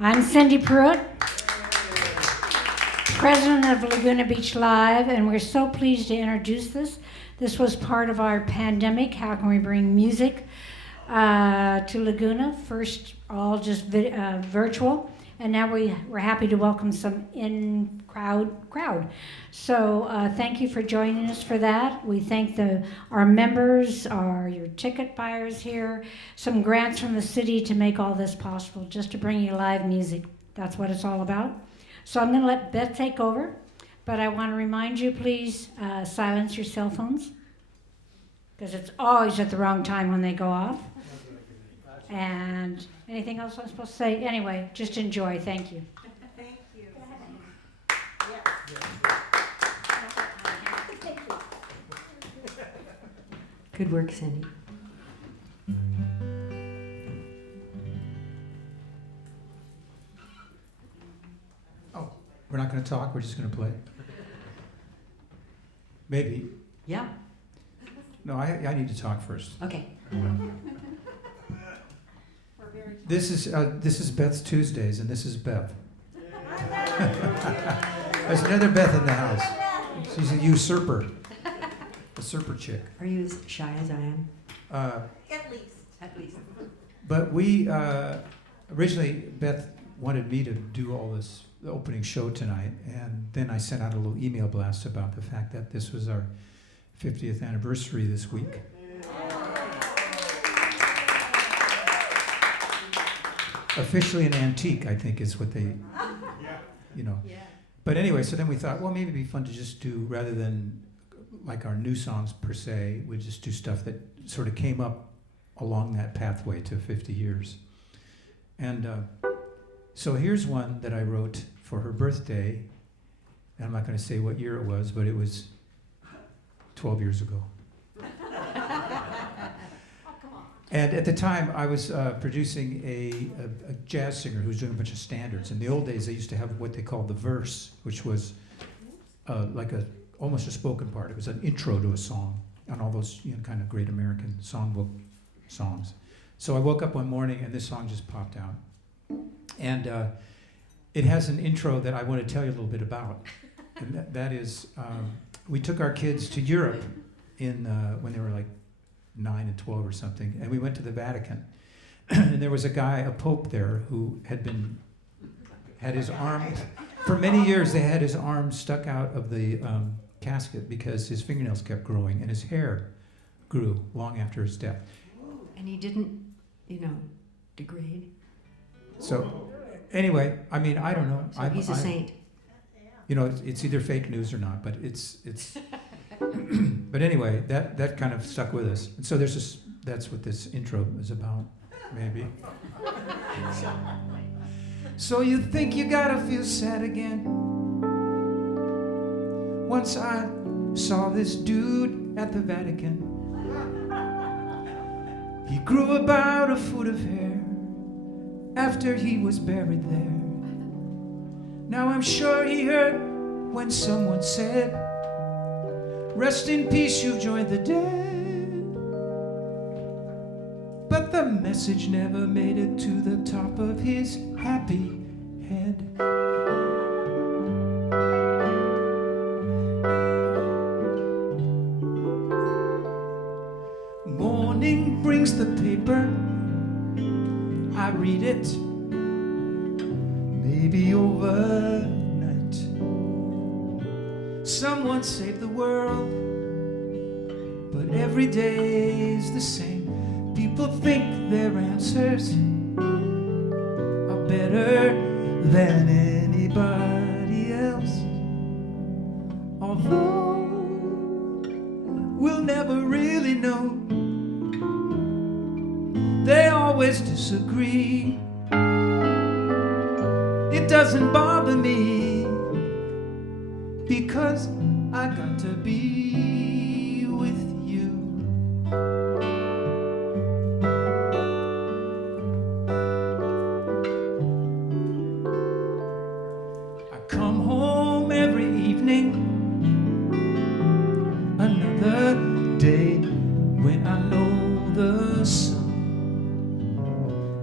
I'm Cindy Pruitt, president of Laguna Beach Live, and we're so pleased to introduce this. This was part of our pandemic. How can we bring music to Laguna? First, all just virtual, and now we're happy to welcome some in-crowd. So thank you for joining us for that. We thank our members, your ticket buyers here, some grants from the city to make all this possible, just to bring you live music. That's what it's all about. So I'm going to let Beth take over, but I want to remind you, please silence your cell phones, because it's always at the wrong time when they go off. And anything else I'm supposed to say? Anyway, just enjoy. Thank you. Thank you. Good work, Cindy. Oh, we're not going to talk, we're just going to play? Maybe. Yeah. No, I need to talk first. Okay. This is Beth's Tuesdays, and this is Beth. There's another Beth in the house. She's a usurper. A usurper chick. Are you as shy as I am? At least. At least. But we, originally, Beth wanted me to do all this, the opening show tonight, and then I sent out a little email blast about the fact that this was our 50th anniversary this week. Officially an antique, I think, is what they, you know. Yeah. But anyway, so then we thought, well, maybe it'd be fun to just do, rather than like our new songs per se, we'd just do stuff that sort of came up along that pathway to 50 years. And so here's one that I wrote for her birthday. And I'm not going to say what year it was, but it was 12 years ago. And at the time, I was producing a jazz singer who was doing a bunch of standards. In the old days, they used to have what they called the verse, which was like almost a spoken part. It was an intro to a song on all those kind of great American songbook songs. So I woke up one morning and this song just popped out. And it has an intro that I want to tell you a little bit about. And that is, we took our kids to Europe when they were like 9 and 12 or something, and we went to the Vatican. And there was a pope there, who had his arm, for many years they had his arm stuck out of the casket because his fingernails kept growing and his hair grew long after his death. And he didn't, degrade. So anyway, I mean, I don't know. So he's a saint. It's either fake news or not, but it's but anyway, that kind of stuck with us. And so that's what this intro is about, maybe. So you think you gotta feel sad again? Once I saw this dude at the Vatican. He grew about a foot of hair after he was buried there. Now I'm sure he heard when someone said, "Rest in peace, you've joined the dead." But the message never made it to the top of his happy head. Morning brings the paper, I read it, maybe overnight. Someone saved the world, but every day's the same. People think their answers are better than anybody else, although we'll never really know. They always disagree. It doesn't bother me, because I got to be with you. I come home every evening, another day when I know the sun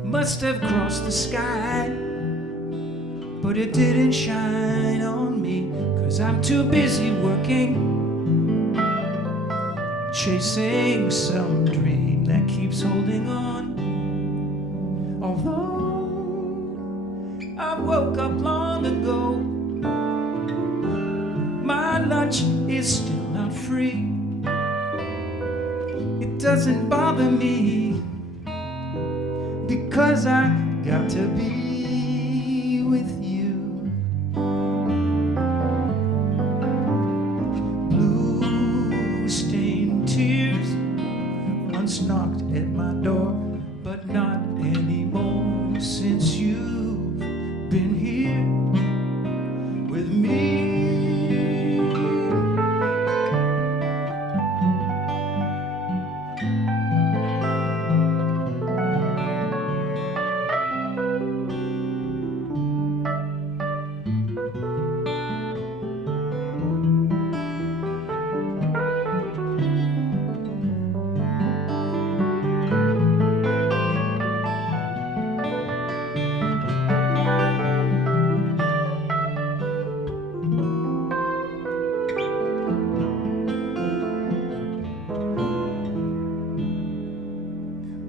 must have crossed the sky but it didn't shine on me, 'cause I'm too busy working, chasing some dream that keeps holding on. Although I woke up long ago, my lunch is still not free. It doesn't bother me, because I got to be with you. Blue stained tears once knocked at my door, but not anymore, since you've been here with me.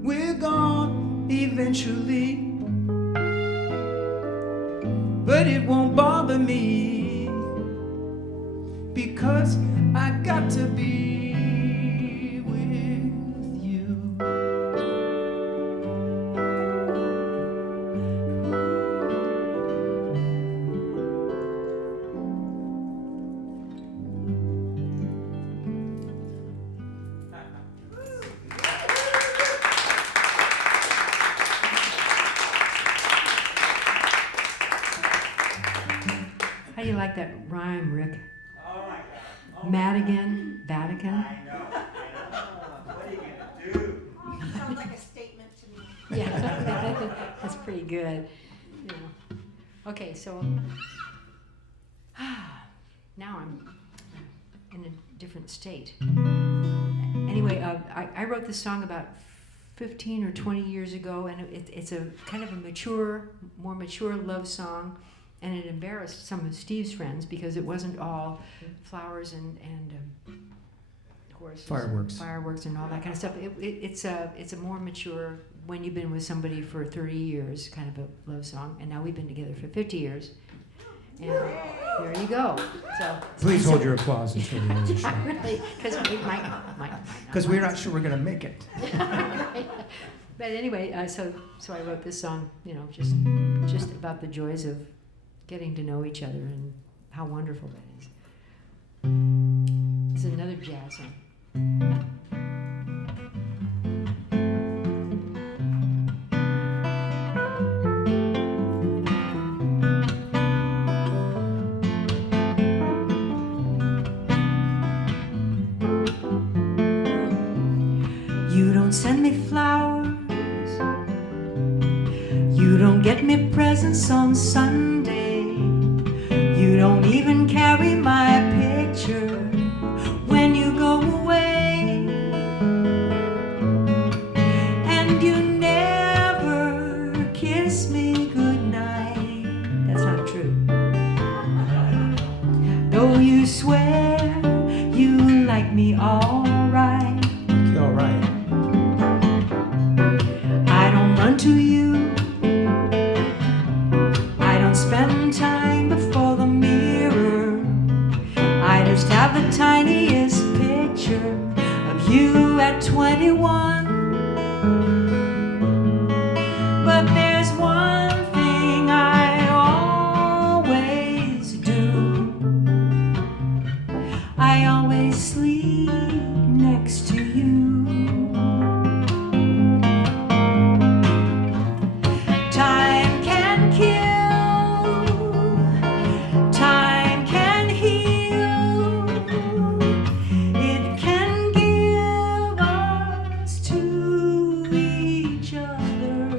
We're gone eventually, but it won't bother me, because I got to be with you. How do you like that rhyme, Rick? Oh my God. Madigan, Vatican? I know. What are you gonna do? Sounds like a statement to me. Yeah, that's pretty good. Yeah. Okay, so now I'm in a different state. Anyway, I wrote this song about 15 or 20 years ago, and it's a kind of a more mature love song, and it embarrassed some of Steve's friends because it wasn't all flowers and horses, fireworks and all that kind of stuff. It's a more mature, when you've been with somebody for 30 years kind of a love song, and now we've been together for 50 years. And there you go. So Please hold your applause until the end of the show. really, because we might Because we're not sure we're going to make it. But anyway, so I wrote this song, you know, just about the joys of getting to know each other and how wonderful that is. It's another jazz song. You don't send me flowers, you don't get me presents on Sunday, you don't even carry my picture when you go away, and you never kiss me goodnight. That's not true. Though you swear you like me all right. All right. I don't run to you, I don't spend time before the mirror, I just have the tiniest picture of you at 21. But there's one thing I always do, I always sleep next to you. Time can kill, time can heal, it can give us to each other.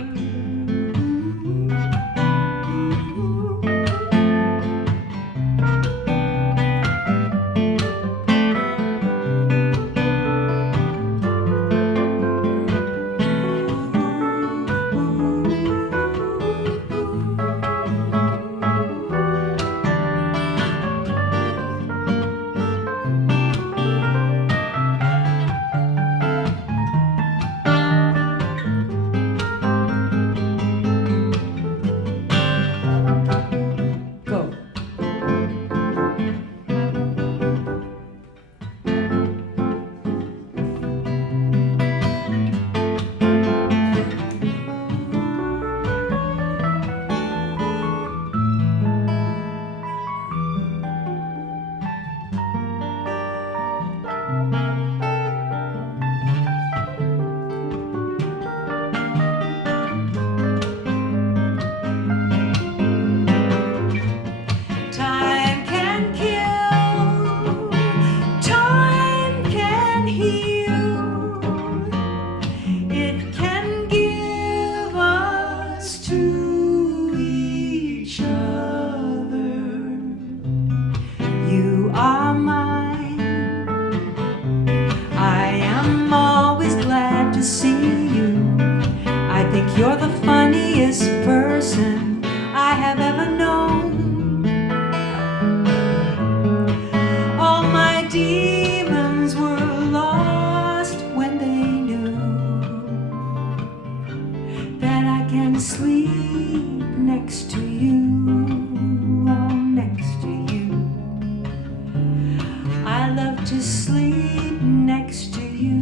I love to sleep next to you,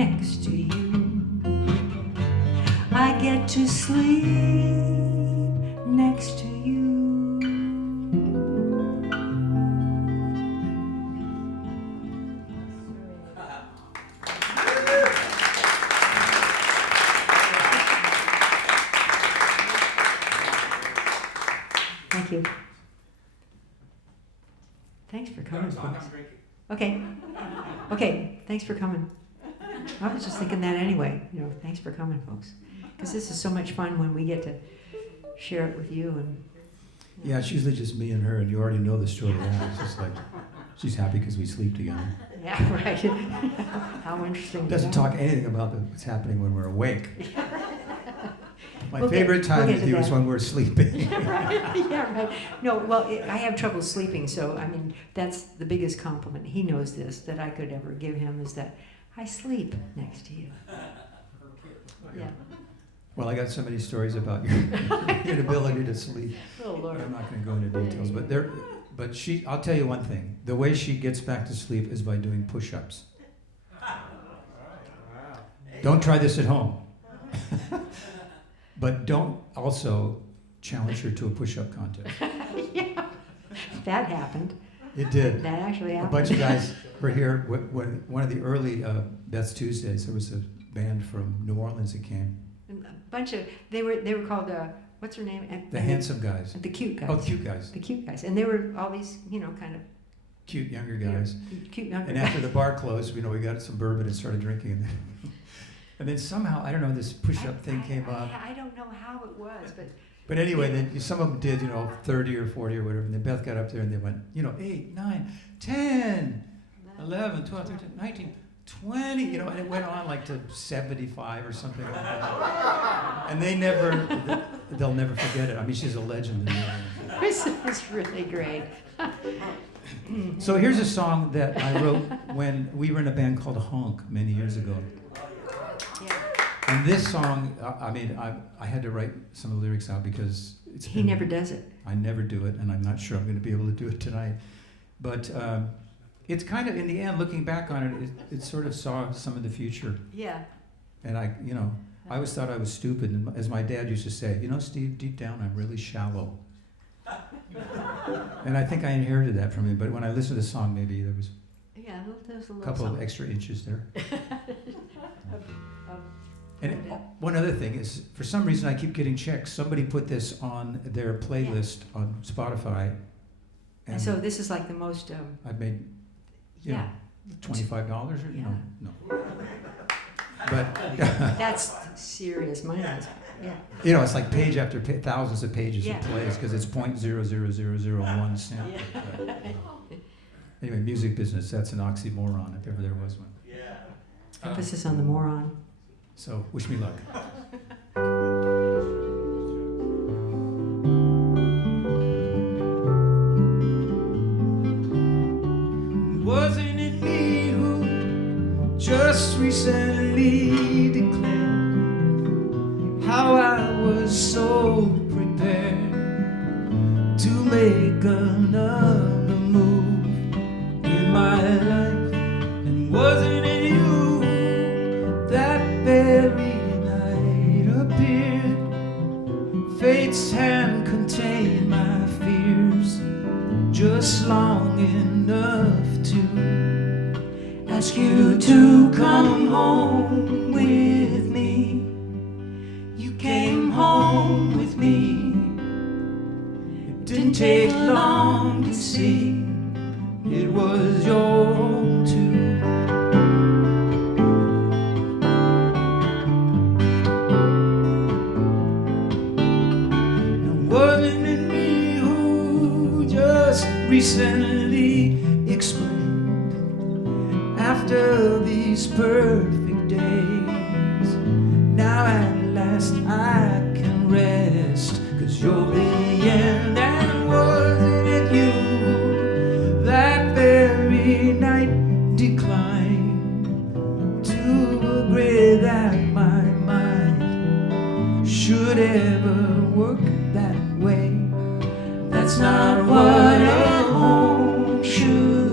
next to you. I get to sleep next to you. Thank you. Thanks for coming, folks. Okay. Okay, thanks for coming. I was just thinking that anyway. You know, thanks for coming, folks. Because this is so much fun when we get to share it with you. And Yeah, it's usually just me and her, and you already know the story now. It's just like, she's happy because we sleep together. yeah, right. How interesting. Doesn't is that? talk anything about what's happening when we're awake. My We'll get- favorite we'll time get with to you is that. when we're sleeping. Yeah, right. No, well, I have trouble sleeping, so I mean, that's the biggest compliment. He knows this that I could ever give him is that I sleep next to you. Yeah. Well, I got so many stories about your inability to sleep. Oh But Lord. I'm not going to go into details. But she, I'll tell you one thing. The way she gets back to sleep is by doing push-ups. Don't try this at home. But don't also challenge her to a push-up contest. Yeah, that happened. It did. That actually A happened. bunch of guys were here when one of the early Beth's Tuesdays. There was a band from New Orleans that came. And a bunch of they were called what's her name? The handsome guys. The cute guys. Oh, cute guys. The cute guys, and they were all these kind of Cute younger guys. cute younger And guys. after the bar closed, we got some bourbon and started drinking. And then somehow, I don't know, this push-up thing came up. I don't know how it was, but But anyway, then some of them did, 30 or 40 or whatever. And then Beth got up there and they went, 8, 9, 10, 11, 12, 13, 19, 20, and it went on like to 75 or something like that. And they'll never forget it. I mean, she's a legend. it's really great. So here's a song that I wrote when we were in a band called Honk many years ago. Yeah. And this song, I had to write some of the lyrics out because He never does it. I never do it, and I'm not sure I'm going to be able to do it tonight. But it's kind of, in the end, looking back on it, it sort of saw some of the future. Yeah. And I always thought I was stupid. And as my dad used to say, Steve, deep down, I'm really shallow. And I think I inherited that from him. But when I listened to the song, maybe there was Yeah, there's a a little couple of something. extra inches there. Of- And one other thing is, for some reason, I keep getting checks. Somebody put this on their playlist on Spotify. and so this is like the most. I've made, Yeah. $25 or Yeah. no. But That's serious money. Yeah. it's like page after thousands of pages Yeah. of plays because it's 0.00001 cent. But, anyway, music business, that's an oxymoron if ever there was one. Emphasis on the moron. So wish me luck. Wasn't it me who just recently declared how I was so prepared to make another move in my life? And wasn't it you that very night appeared? Fate's hand contained my fears just long enough to ask you to come home with me. You came home with me. It didn't take long to see it was your home too. And wasn't it me who just recently explained, after these perfect days, now at last I can rest, 'cause you're the end. And wasn't it you that very night declined to agree that my mind should ever work that way? That's not what a home should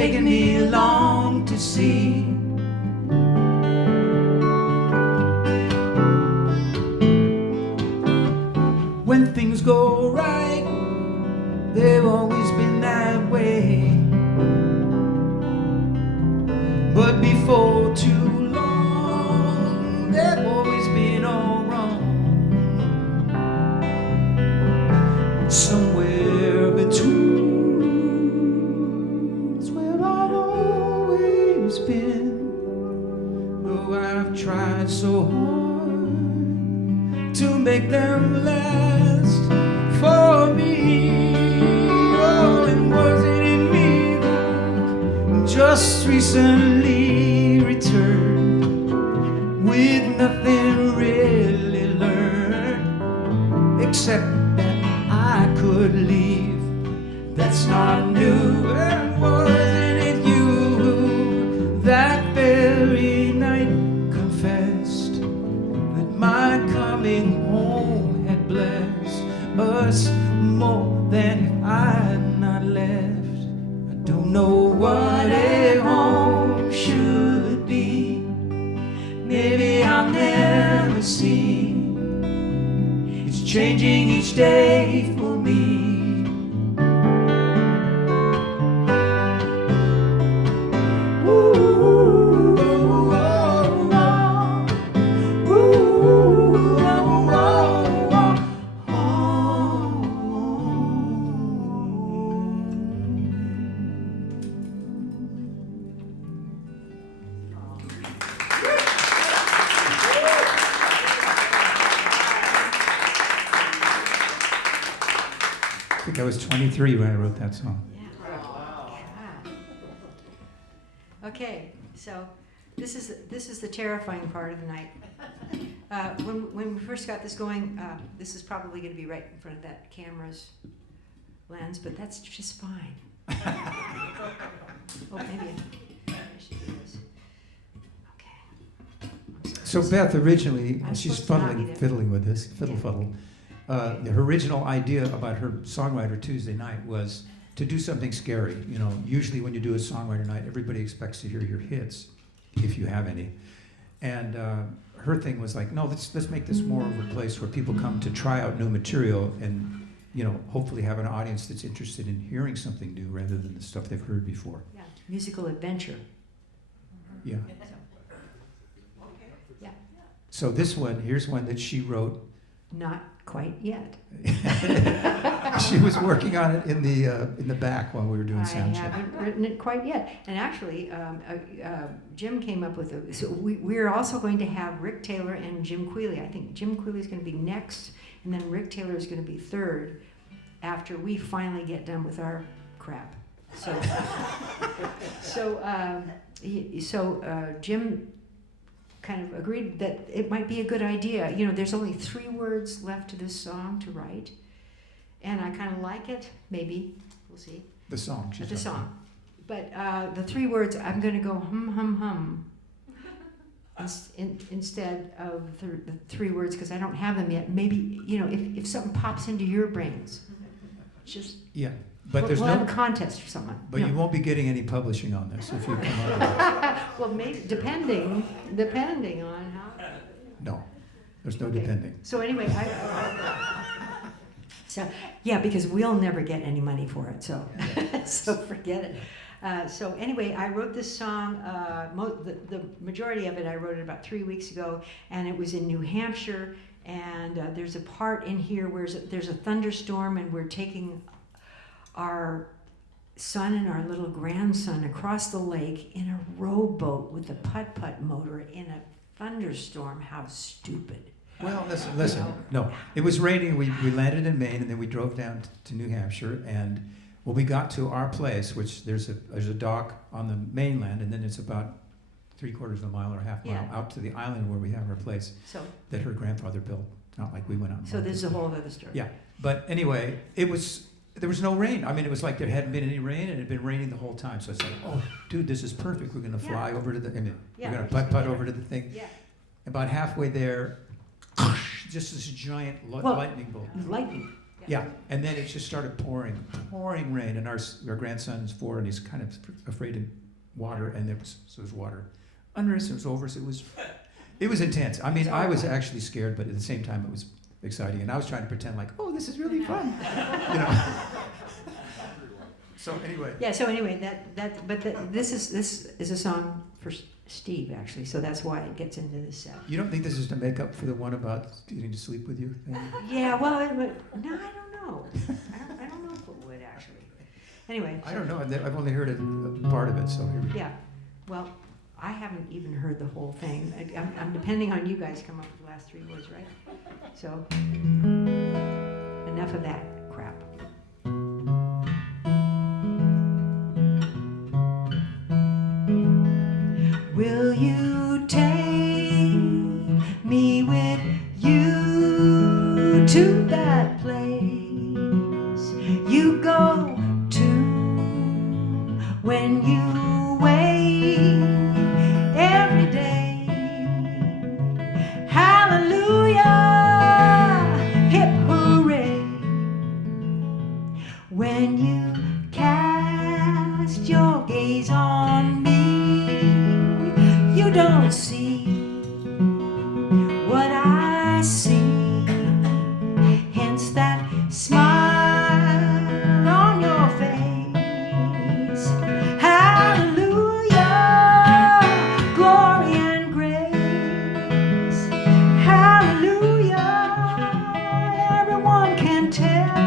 taken me along to see. When things go right, they've always been that way. But before too long, they've always been all wrong. Somewhere between is where I've always been. Oh, I've tried so hard to make them last for me. Oh, and wasn't it me who just recently returned with nothing really learned except that I could leave. That's not new. And wasn't it you who that very night confessed that my coming home had blessed us more than if I'd not left? I don't know what a home should be. Maybe I'll never see. It's changing each day for me. I think I was 23 when I wrote that song. Okay, so this is the terrifying part of the night. When we first got this going, this is probably going to be right in front of that camera's lens, but that's just fine. Oh, maybe I should do this. Okay. So Beth originally, I'm she's supposed to not be there. fiddling with this, fiddle Yeah. fuddle. Her original idea about her songwriter Tuesday night was to do something scary. You know, usually when you do a songwriter night, everybody expects to hear your hits, if you have any. And her thing was like, no, let's make this more of a place where people come to try out new material and, you know, hopefully have an audience that's interested in hearing something new rather than the stuff they've heard before. Yeah, musical adventure. Yeah. Yeah, So this one, here's one that she wrote. not quite yet. She was working on it in the back while we were doing I sound check. haven't written it quite yet. And actually, Jim came up with a. So we're also going to have Ric Taylor and Jim Quealy. I think Jim Quealy is going to be next, and then Ric Taylor is going to be third after we finally get done with our crap. So, Jim kind of agreed that it might be a good idea. You know, there's only 3 words left to this song to write, and I kind of like it. Maybe we'll see. The song. she's The talking song, but the 3 words I'm going to go hum hum hum instead of the 3 words because I don't have them yet. Maybe if something pops into your brains, just Yeah, but there's we'll no. have a contest or something. But you won't be getting any publishing on this if you come up with this. Well, maybe depending on how. No, there's no Okay. depending. So anyway, so yeah, because we'll never get any money for it, so so forget it. So anyway, I wrote this song. The majority of it I wrote it about 3 weeks ago, and it was in New Hampshire. And there's a part in here where there's a thunderstorm, and we're taking our son and our little grandson across the lake in a rowboat with a putt-putt motor in a thunderstorm. How stupid. Well, listen. No, it was raining. We landed in Maine, and then we drove down to New Hampshire. And when we got to our place, which there's a dock on the mainland, and then it's about 3/4 of a mile or a half mile Yeah. out to the island where we have our place So that her grandfather built. Not like we went out. And so bought this is a this. whole other story. Yeah, but anyway, there was no rain. I mean, it was like there hadn't been any rain, and it had been raining the whole time. So it's like, oh, dude, this is perfect. We're gonna fly over to the. Yeah. We're gonna putt over to the thing. Yeah. About halfway there, just this giant Well, lightning bolt. Lightning. Yeah, and then it just started pouring rain, and our grandson's 4, and he's kind of afraid of water, and there was water under us. It was over us. It was intense. I mean, I was actually scared, but at the same time, it was exciting, and I was trying to pretend like, oh, this is really fun, you know. So anyway. Yeah. So anyway, this is a song for Steve actually, so that's why it gets into this set. You don't think this is to make up for the one about getting to sleep with you thing? Yeah. Well, no, I don't know. I don't know if it would actually. Anyway. I don't know. I've only heard a part of it, so here we go. Yeah. Well, I haven't even heard the whole thing. I'm depending on you guys to come up with the last 3 words, right? So, enough of that crap. Will you take me with you to that place you go to when you wake every day? Hallelujah, hip hooray. When you cast your gaze on me, you don't see what I see, hence that smile on your face. Hallelujah, glory and grace. Hallelujah, everyone can tell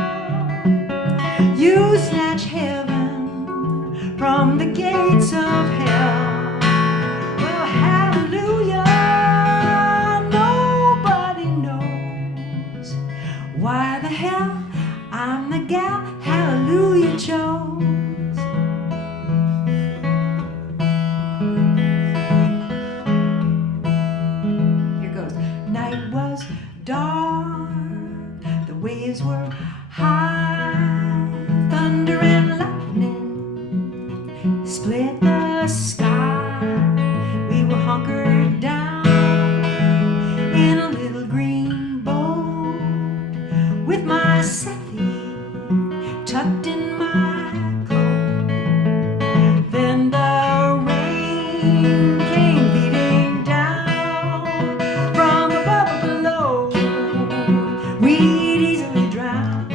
you snatch heaven from the gates of hell. Why the hell I'm the gal Hallelujah chose. Here goes. Night was dark, the waves were high, thunder and lightning split the sky. We were hunkered down in a little green boat with my Sethie tucked in my coat. Then the rain came beating down from above below. We'd easily drown.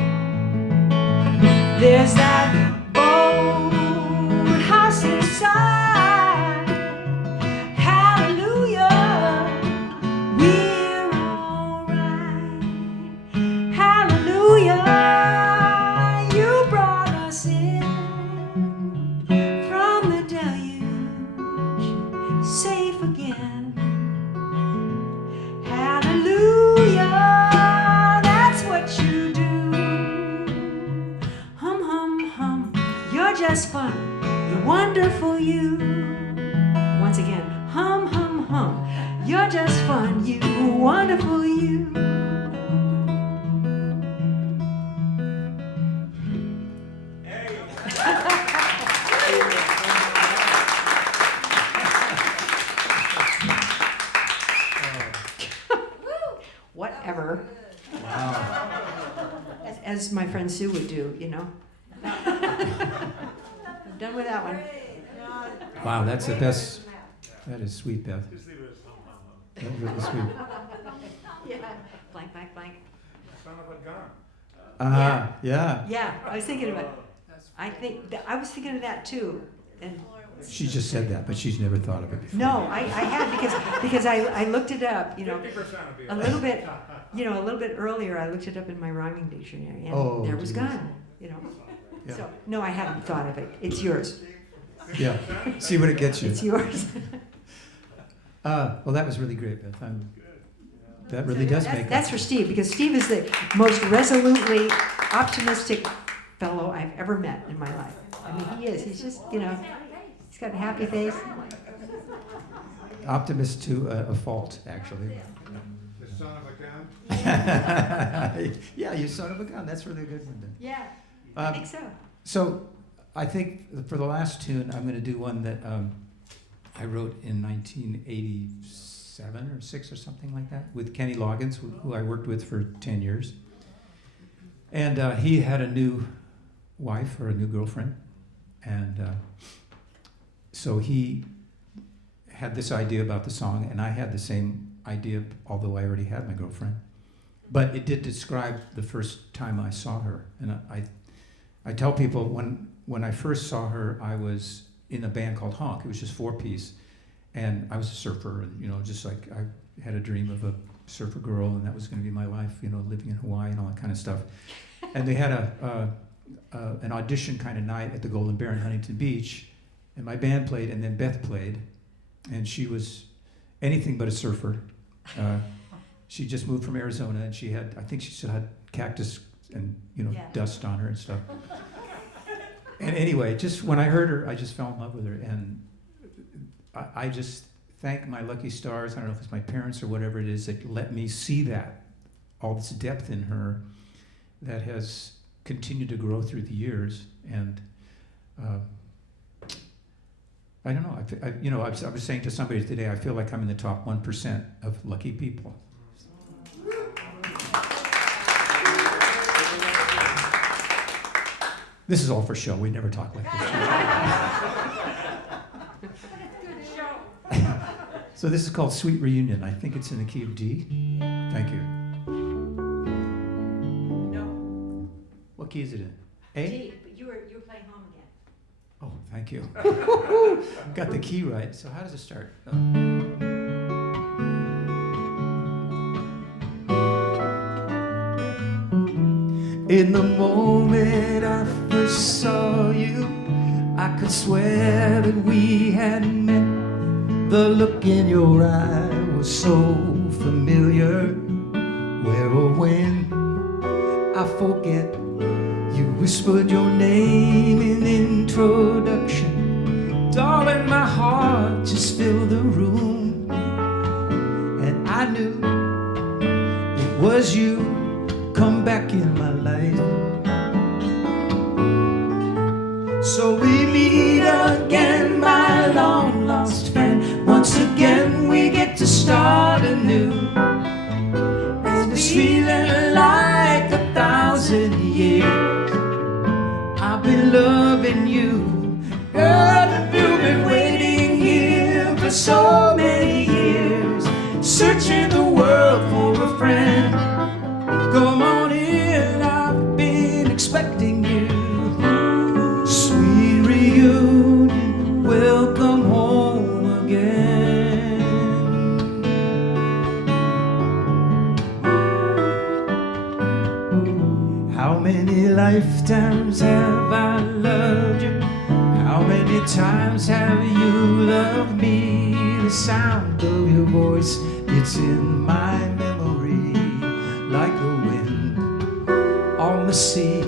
There's that boathouse inside. Hallelujah, we're alright. Hallelujah, you brought us in from the deluge, safe again. Hallelujah, that's what you do. Hum, hum, hum, you're just fun, you're wonderful, you. Once again, hum, hum, hum, you're just fun, you wonderful, you. Whatever. Wow. As my friend Sue would do, you know. I'm done with that one. Wow, that's the best. That is sweet, Beth. That's really sweet. Yeah. Blank, blank, blank. Yeah. Yeah, I was thinking about it. I was thinking of that too. And She just said that, but she's never thought of it before. no, I had because I looked it up, you know, a little bit earlier. I looked it up in my rhyming dictionary, and there was geez. gun, you know. Yeah. So no, I hadn't thought of it. It's yours. Yeah. See what it gets you. It's yours. Well, that was really great, Beth. That really does make That's for Steve, because Steve is the most resolutely optimistic fellow I've ever met in my life. I mean, he is. He's just, you know, he's got a happy face. optimist to a fault, actually. The son of a gun? Yeah, you son of a gun. That's really a good one. Then. Yeah, I think so. So I think for the last tune, I'm going to do one that I wrote in 1987 or 6 or something like that with Kenny Loggins, who I worked with for 10 years. And he had a new wife or a new girlfriend. And so he had this idea about the song, and I had the same idea, although I already had my girlfriend. But it did describe the first time I saw her. And I tell people when I first saw her, I was in a band called Honk. It was just 4-piece. And I was a surfer, and, you know, just like I had a dream of a surfer girl, and that was going to be my life, you know, living in Hawaii and all that kind of stuff. And they had an audition kind of night at the Golden Bear in Huntington Beach, and my band played, and then Beth played, and she was anything but a surfer. She just moved from Arizona, and she had, I think she still had cactus and, you know, Yeah. dust on her and stuff. And anyway, just when I heard her, I just fell in love with her, and I just thank my lucky stars, I don't know if it's my parents or whatever it is, that let me see that, all this depth in her that has continued to grow through the years. And I don't know, I was saying to somebody today, I feel like I'm in the top 1% of lucky people. This is all for show, we never talk like this. So this is called Sweet Reunion. I think it's in the key of D. Thank you. No. What key is it in? A? D, but you were playing home again. Oh, thank you. Got the key right. So how does it start? In the moment I first saw you, I could swear that we had met. The look in your eye was so familiar. Where or when, I forget. You whispered your name in introduction. Darling, my heart just filled the room. And I knew it was you. Come back in my life. So we meet again, my long lost friend. Once again we get to start anew. And it's feeling like 1,000 years. I've been loving you. Girl, have you been waiting here for so many years? Searching the world for a friend. Come on in, I've been expecting you. Sweet reunion, welcome home again. How many lifetimes have I loved you? How many times have you loved me? The sound of your voice, it's in my memory. Like the wind on the sea,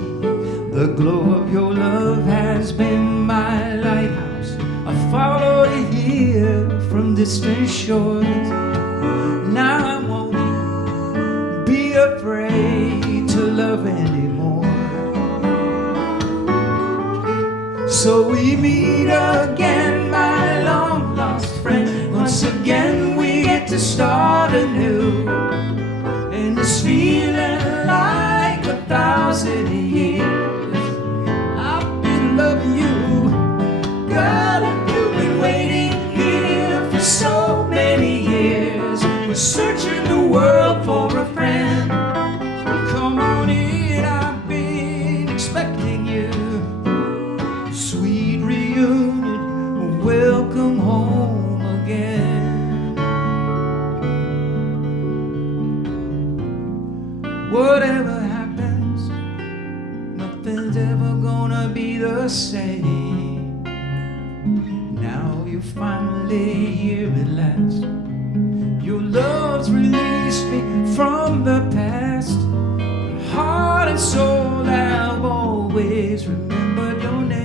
the glow of your love has been my lighthouse. I followed it here from distant shores. Now I won't be afraid to love anymore. So we meet again, my long lost friend. Once again we get to start anew. And it's feeling like 1,000 years. I've been loving you. God, have you been waiting here for so many years? We're searching the world for a friend. Come on in, I've been expecting you. Sweet reunion, welcome home again. Whatever happens, nothing's ever gonna be the same. Now you're finally here at last. Your love's released me from the past. Heart and soul have always remembered your name.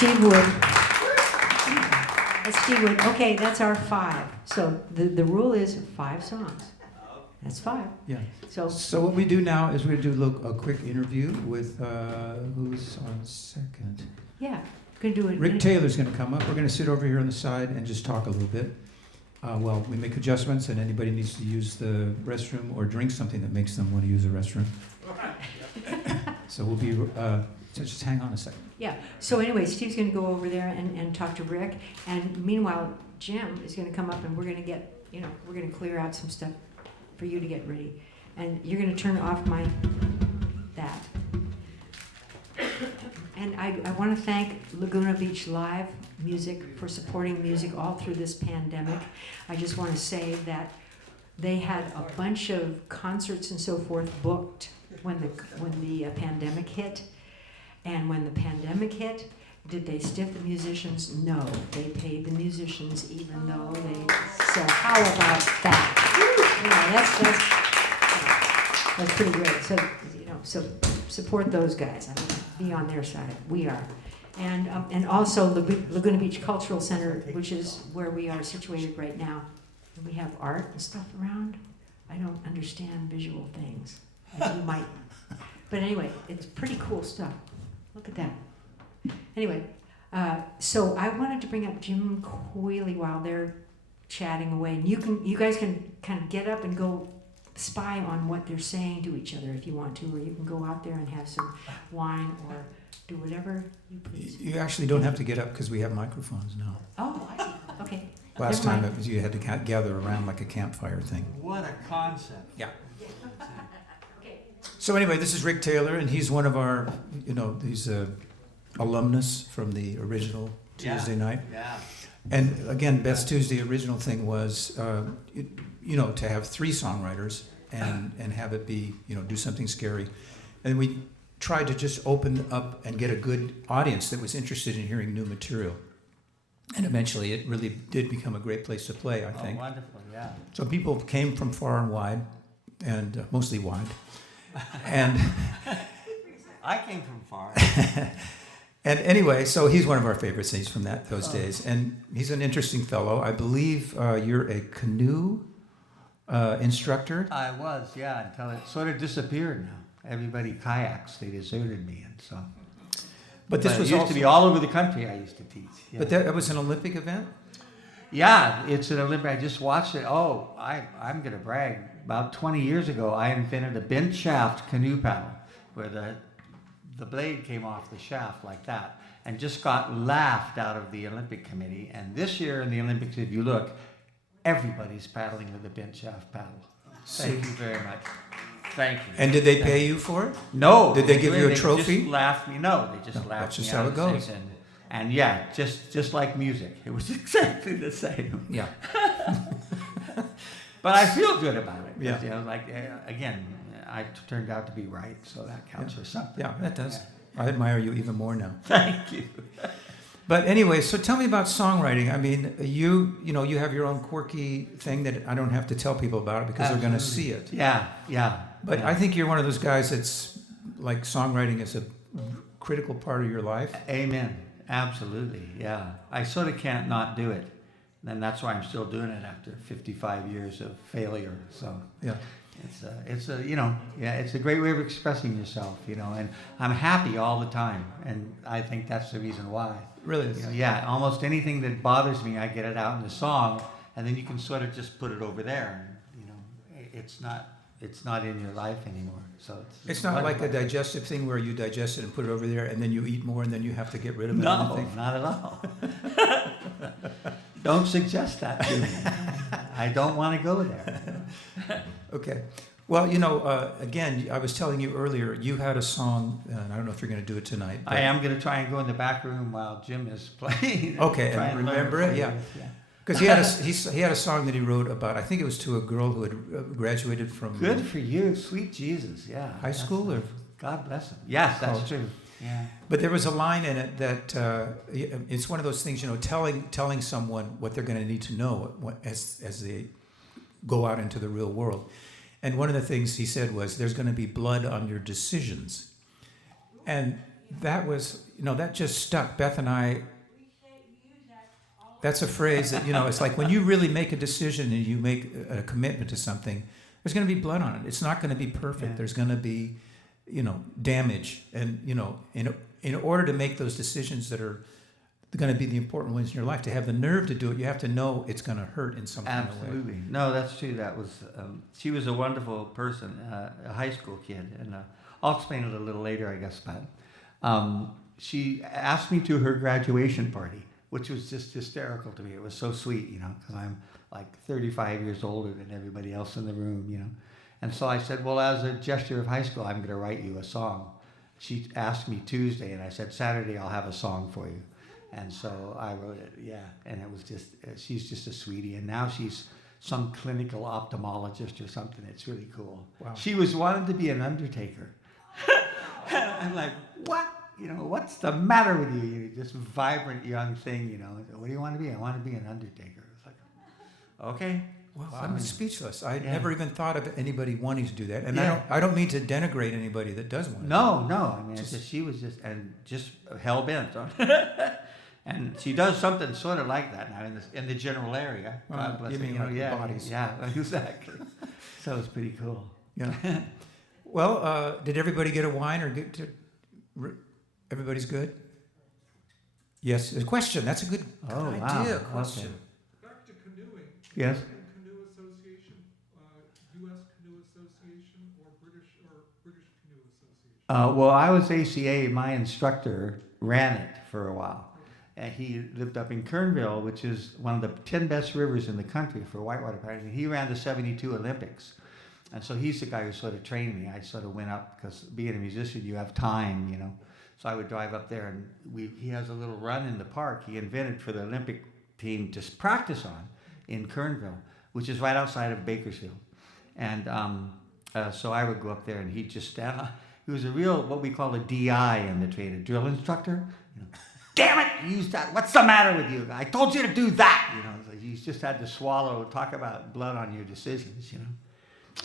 Steve Wood. That's Steve Wood. Okay, that's our 5. So the rule is 5 songs. That's 5. Yeah. So So what we do now is we do a quick interview with who's on second. yeah, gonna do it. Ric Taylor's going to come up. We're going to sit over here on the side and just talk a little bit. Well, we make adjustments, and anybody needs to use the restroom or drink something that makes them want to use the restroom. So we'll be. So just hang on a second. Yeah. So anyway, Steve's going to go over there and talk to Rick, and meanwhile, Jim is going to come up, and we're going to get, we're going to clear out some stuff for you to get ready, and you're going to turn off that. And I want to thank Laguna Beach Live Music for supporting music all through this pandemic. I just want to say that they had a bunch of concerts and so forth booked when the pandemic hit. And when the pandemic hit, did they stiff the musicians? No, they paid the musicians even though they. So how about that? That's pretty great. So so support those guys. I mean, be on their side. We are, and also Laguna Beach Cultural Center, which is where we are situated right now. We have art and stuff around. I don't understand visual things, as you might. But anyway, it's pretty cool stuff. Look at that. Anyway, so I wanted to bring up Jim Quealy while they're chatting away, and you guys can kind of get up and go spy on what they're saying to each other if you want to, or you can go out there and have some wine or do whatever you please. You actually don't have to get up because we have microphones now. Oh, I see. Okay. Last Never time mind. it was you had to gather around like a campfire thing. What a concept. Yeah. Okay. So anyway, this is Ric Taylor, and he's one of our, he's alumnus from the original Tuesday night. Yeah. And again, Beth's Tuesday original thing was, to have 3 songwriters and have it be, do something scary. And we tried to just open up and get a good audience that was interested in hearing new material. And eventually it really did become a great place to play, I think. Oh, wonderful, yeah. So people came from far and wide, and mostly wide. And I came from far. and anyway, so he's one of our favorites. He's from those days, and he's an interesting fellow. I believe you're a canoe instructor. I was, yeah, until it sort of disappeared now. Everybody kayaks, they deserted me, and so. But this it was used also, to be all over the country I used to teach. Yeah. But that was an Olympic event. Yeah, it's an Olympic. I just watched it. Oh, I'm going to brag. About 20 years ago, I invented a bent shaft canoe paddle where the blade came off the shaft like that and just got laughed out of the Olympic Committee. And this year in the Olympics, if you look, everybody's paddling with a bent shaft paddle. Thank you very much. Thank you. And did they pay you for it? No. Did they give you a They trophy? just laughed me. No, they just No, laughed that's just me how out it of goes. things. And yeah, just like music. It was exactly the same. Yeah. But I feel good about it. Yeah. Again, I turned out to be right, so that counts for something. Yeah, that does. I admire you even more now. Thank you. But anyway, so tell me about songwriting. I mean, you have your own quirky thing that I don't have to tell people about it because they're going to see it. Yeah, yeah. But yeah. I think you're one of those guys that's like songwriting is a critical part of your life. Amen. Absolutely, yeah. I sort of can't not do it. And that's why I'm still doing it after 55 years of failure. So Yeah. it's a great way of expressing yourself, and I'm happy all the time. And I think that's the reason why. Really is. Yeah, almost anything that bothers me, I get it out in the song, and then you can sort of just put it over there. And, it's not in your life anymore. So It's not like a digestive thing where you digest it and put it over there and then you eat more and then you have to get rid of it. No, not at all. Don't suggest that to me. I don't want to go there. Okay. Well, again, I was telling you earlier, you had a song, and I don't know if you're going to do it tonight. I am going to try and go in the back room while Jim is playing. Okay, Try and learn remember it, yeah. Because he had a song that he wrote about, I think it was to a girl who had graduated from Good for you, sweet Jesus. Yeah. high school. Or God bless him. Yes, that's College. true. Yeah. But there was a line in it that it's one of those things, telling someone what they're going to need to know as they go out into the real world. And one of the things he said was, there's going to be blood on your decisions. And That was, that just stuck. Beth and I, that's a phrase that, it's like when you really make a decision and you make a commitment to something, there's going to be blood on it. It's not going to be perfect. Yeah. There's going to be, damage. And, in order to make those decisions that are going to be the important ones in your life, to have the nerve to do it, you have to know it's going to hurt in some kind of way. Absolutely. No, that's true. That was, she was a wonderful person, a high school kid. And I'll explain it a little later, I guess, but she asked me to her graduation party, which was just hysterical to me. It was so sweet, because I'm like 35 years older than everybody else in the room, And so I said, well, as a gesture of high school, I'm going to write you a song. She asked me Tuesday, and I said, Saturday, I'll have a song for you. And so I wrote it, and it was just, she's just a sweetie. And now she's some clinical ophthalmologist or something. It's really cool. Wow. She wanted to be an undertaker. I'm like, what? What's the matter with you? You're just vibrant young thing, What do you want to be? I want to be an undertaker. It's like, okay. Well, I'm speechless. I Yeah. never even thought of anybody wanting to do that. And Yeah. I don't mean to denigrate anybody that does want to. No. I mean, she was just hell bent on it. And she does something sort of like that now in the general area. God bless you her, mean like the bodies. Yeah, exactly. So it's pretty cool. Yeah. Well, did everybody get a wine or everybody's good? Yes. A question. That's a good Oh, idea. wow. Question. Back to canoeing. Yes. Canoe Association, U.S. Canoe Association, or British Canoe Association. Well, I was ACA. My instructor ran it for a while. And he lived up in Kernville, which is one of the 10 best rivers in the country for whitewater pirating. He ran the '72 Olympics. And so he's the guy who sort of trained me. I sort of went up because being a musician, you have time, So I would drive up there, and he has a little run in the park he invented for the Olympic team to practice on in Kernville, which is right outside of Bakersfield. And so I would go up there, and he'd just stand on. He was a real, what we call a DI in the trade, a drill instructor. Damn it, you used that. What's the matter with you? I told you to do that. So you just had to swallow, talk about blood on your decisions,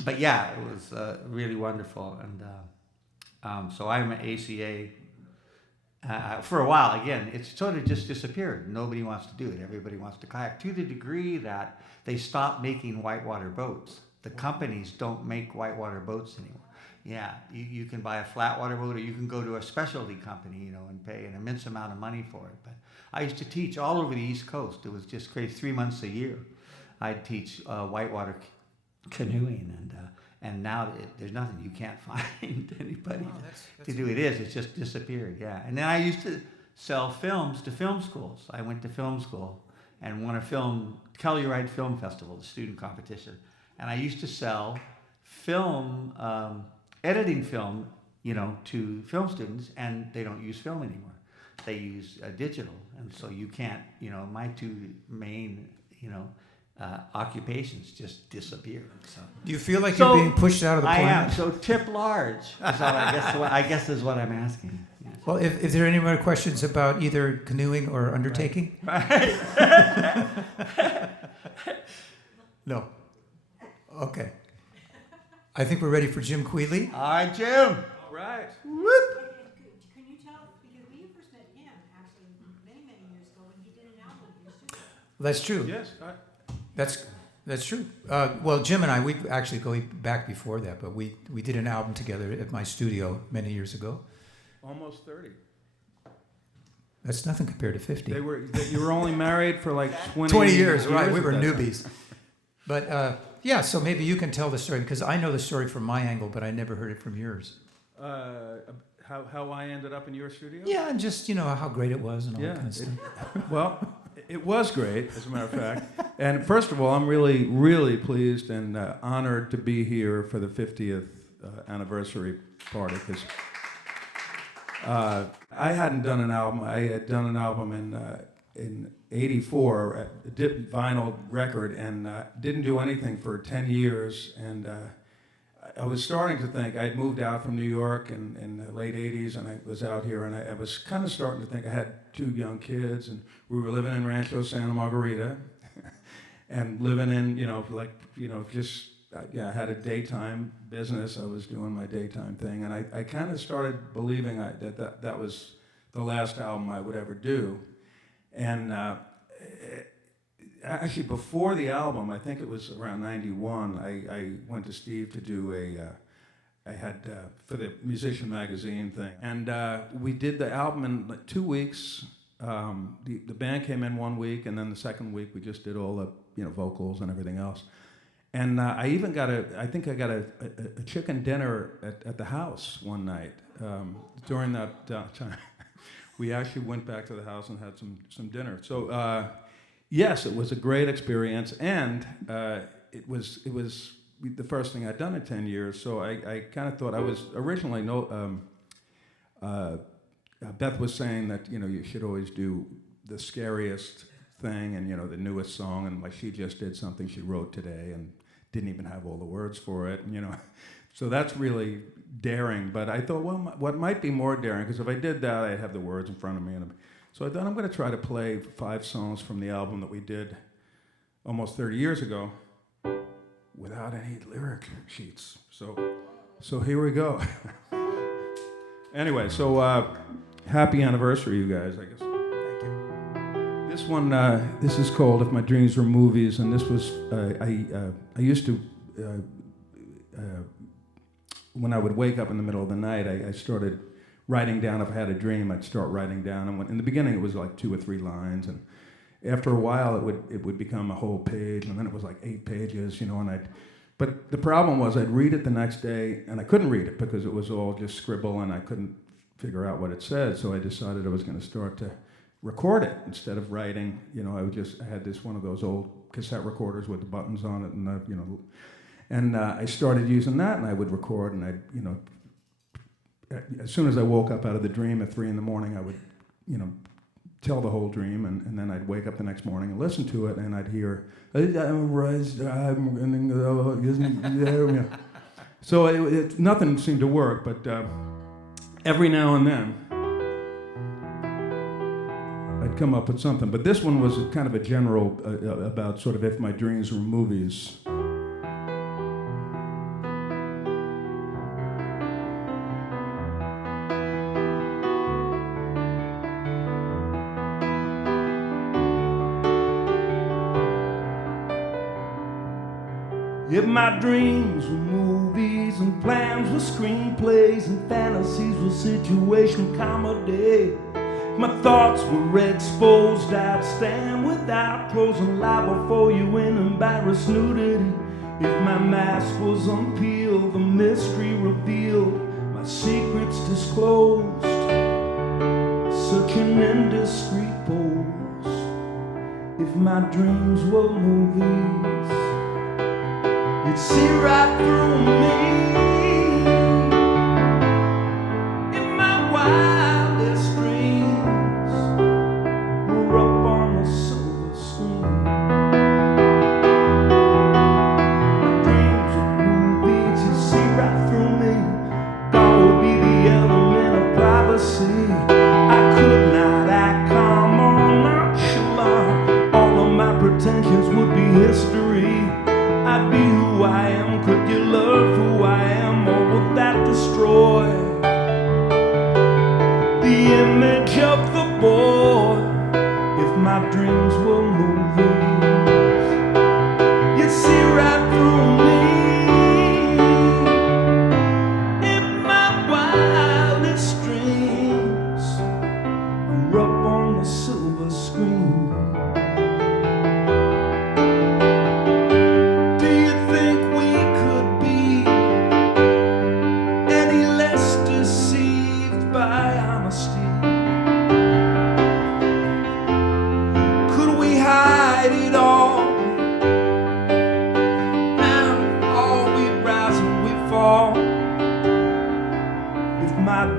But yeah, it was really wonderful. And so I'm an ACA. For a while, again, it's sort of just disappeared. Nobody wants to do it. Everybody wants to kayak, to the degree that they stopped making whitewater boats. The companies don't make whitewater boats anymore. Yeah, you can buy a flatwater boat, or you can go to a specialty company, and pay an immense amount of money for it. But I used to teach all over the East Coast. It was just crazy. 3 months a year, I'd teach whitewater canoeing, and now there's nothing. You can't find anybody to do it. It's just disappeared. Yeah, and then I used to sell films to film schools. I went to film school and won a Telluride Film Festival, the student competition, and I used to sell film. Editing film, to film students, and they don't use film anymore. They use digital, and so you can't, my two main, occupations just disappeared. So. Do you feel like you're being pushed out of the planet? I am. So tip large. So I guess is what I'm asking. Yeah. Well, if there are any more questions about either canoeing or undertaking? Right. No. Okay. I think we're ready for Jim Quealy. All right, Jim. All right. Whoop. Can you tell, because we first met him actually many years ago when he did an album in your studio. That's true. Yes. That's true. Well, Jim and I, we actually going back before that, but we did an album together at my studio many years ago. Almost 30. That's nothing compared to 50. You were only married for like 20 years, right? We were at that newbies. But yeah, so maybe you can tell the story, because I know the story from my angle, but I never heard it from yours. time. How I ended up in your studio? Yeah, and just, how great it was and all that kind of stuff. Well, it was great, as a matter of fact. And first of all, I'm really, really pleased and honored to be here for the 50th anniversary party, because I hadn't done an album. I had done an album in '84, a vinyl record, and didn't do anything for 10 years. And I was starting to think, I'd moved out from New York in the late 80s, and I was out here, and I was kind of starting to think I had 2 young kids, and we were living in Rancho Santa Margarita, and living in, just I had a daytime business. I was doing my daytime thing, and I kind of started believing that was the last album I would ever do. And actually, before the album, I think it was around '91, I went to Steve to do I had for the Musician Magazine thing, and we did the album in like 2 weeks. The band came in 1 week, and then the second week we just did all the vocals and everything else. And I even got I think I got a chicken dinner at the house one night. During that time, we actually went back to the house and had some dinner. So yes, it was a great experience, and it was the first thing I'd done in 10 years. So I kind of thought I was originally Beth was saying that you should always do the scariest thing and the newest song, and like she just did something she wrote today and didn't even have all the words for it, so that's really daring. But I thought, well, what might be more daring, because if I did that, I'd have the words in front of me, so I thought I'm going to try to play 5 songs from the album that we did almost 30 years ago without any lyric sheets. So here we go. Anyway, so happy anniversary, you guys, I guess. Thank you. This one, this is called If My Dreams Were Movies, and this was, I used to, when I would wake up in the middle of the night, I started writing down. If I had a dream, I'd start writing down, and in the beginning it was like 2 or 3 lines, and after a while it would become a whole page, and then it was like 8 pages, but the problem was I'd read it the next day, and I couldn't read it because it was all just scribble, and I couldn't figure out what it said, so I decided I was going to start to record it instead of writing. I had one of those old cassette recorders with the buttons on it, and I started using that, and I would record, and as soon as I woke up out of the dream at 3 a.m, I would, tell the whole dream, and then I'd wake up the next morning and listen to it, and I'd hear, so nothing seemed to work, but every now and then I'd come up with something. But this one was kind of a general about sort of if my dreams were movies. If my dreams were movies and plans were screenplays and fantasies were situation comedy, if my thoughts were exposed, I'd stand without clothes and lie before you in embarrassed nudity. If my mask was unpeeled, the mystery revealed, my secrets disclosed, such an indiscreet pose. If my dreams were movies, you'd see right through me. In my wildest dreams, we're up on a silver screen. My dreams were movies, you'd see right through me. Gone would be the element of privacy. I could not act calm or nonchalant. All of my pretensions would be history. I'd be who I am. Could you love who I am, or would that destroy the image of the boy? If my dreams were movies, you'd see right through me. In my wildest dreams, we're up on the silver screen.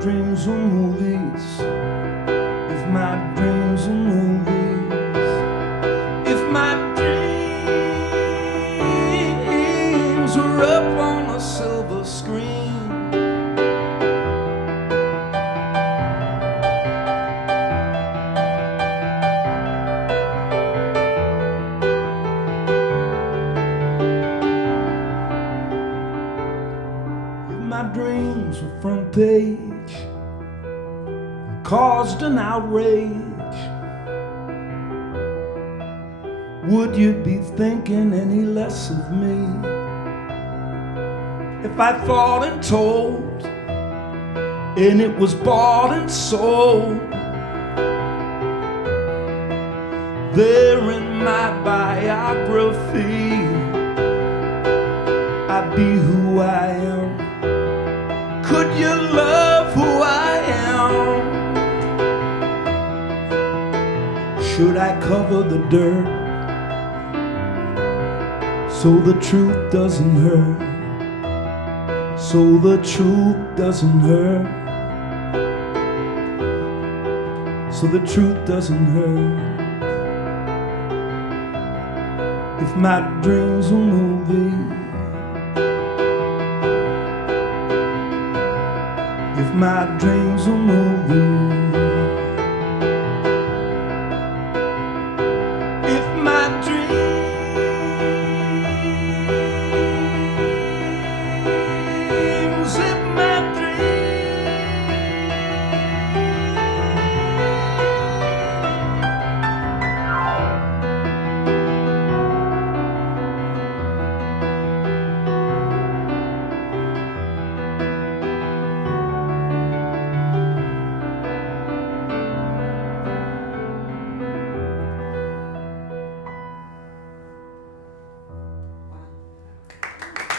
Dreams were movies, if my dreams were movies, if my dreams were up on a silver screen. page caused an outrage, would you be thinking any less of me if I thought and told, and it was bought and sold there in my biography? I'd be who I am. Could you love who I am? Should I cover the dirt so the truth doesn't hurt? So the truth doesn't hurt. So the truth doesn't hurt. If my dreams were movies, if my dreams were movies, if my dreams, if my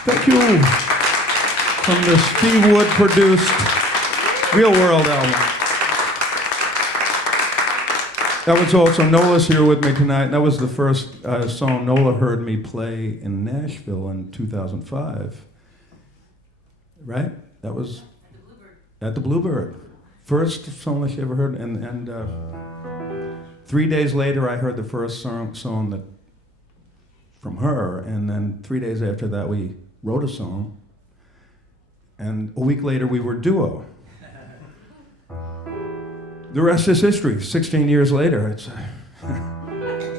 Thank you. From the Steve Wood produced Real World album. That was also, Nola's here with me tonight. That was the first song Nola heard me play in Nashville in 2005. Right? That was at the Bluebird. First song that she ever heard. And 3 days later, I heard the first song that from her. And then 3 days after that, we wrote a song, and a week later we were duo. The rest is history. 16 years later, it's. What is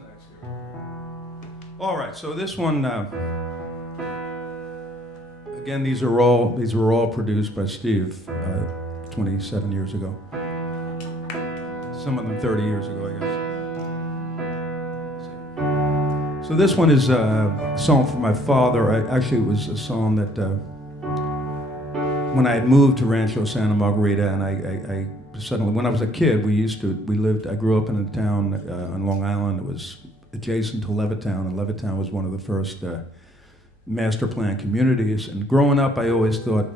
next here? All right, so this one. Again, these were all produced by Steve 27 years ago. Some of them 30 years ago, I guess. So this one is a song for my father. Actually, it was a song that when I had moved to Rancho Santa Margarita, and I suddenly, when I was a kid, I grew up in a town on Long Island that was adjacent to Levittown, and Levittown was one of the first master plan communities. And growing up, I always thought,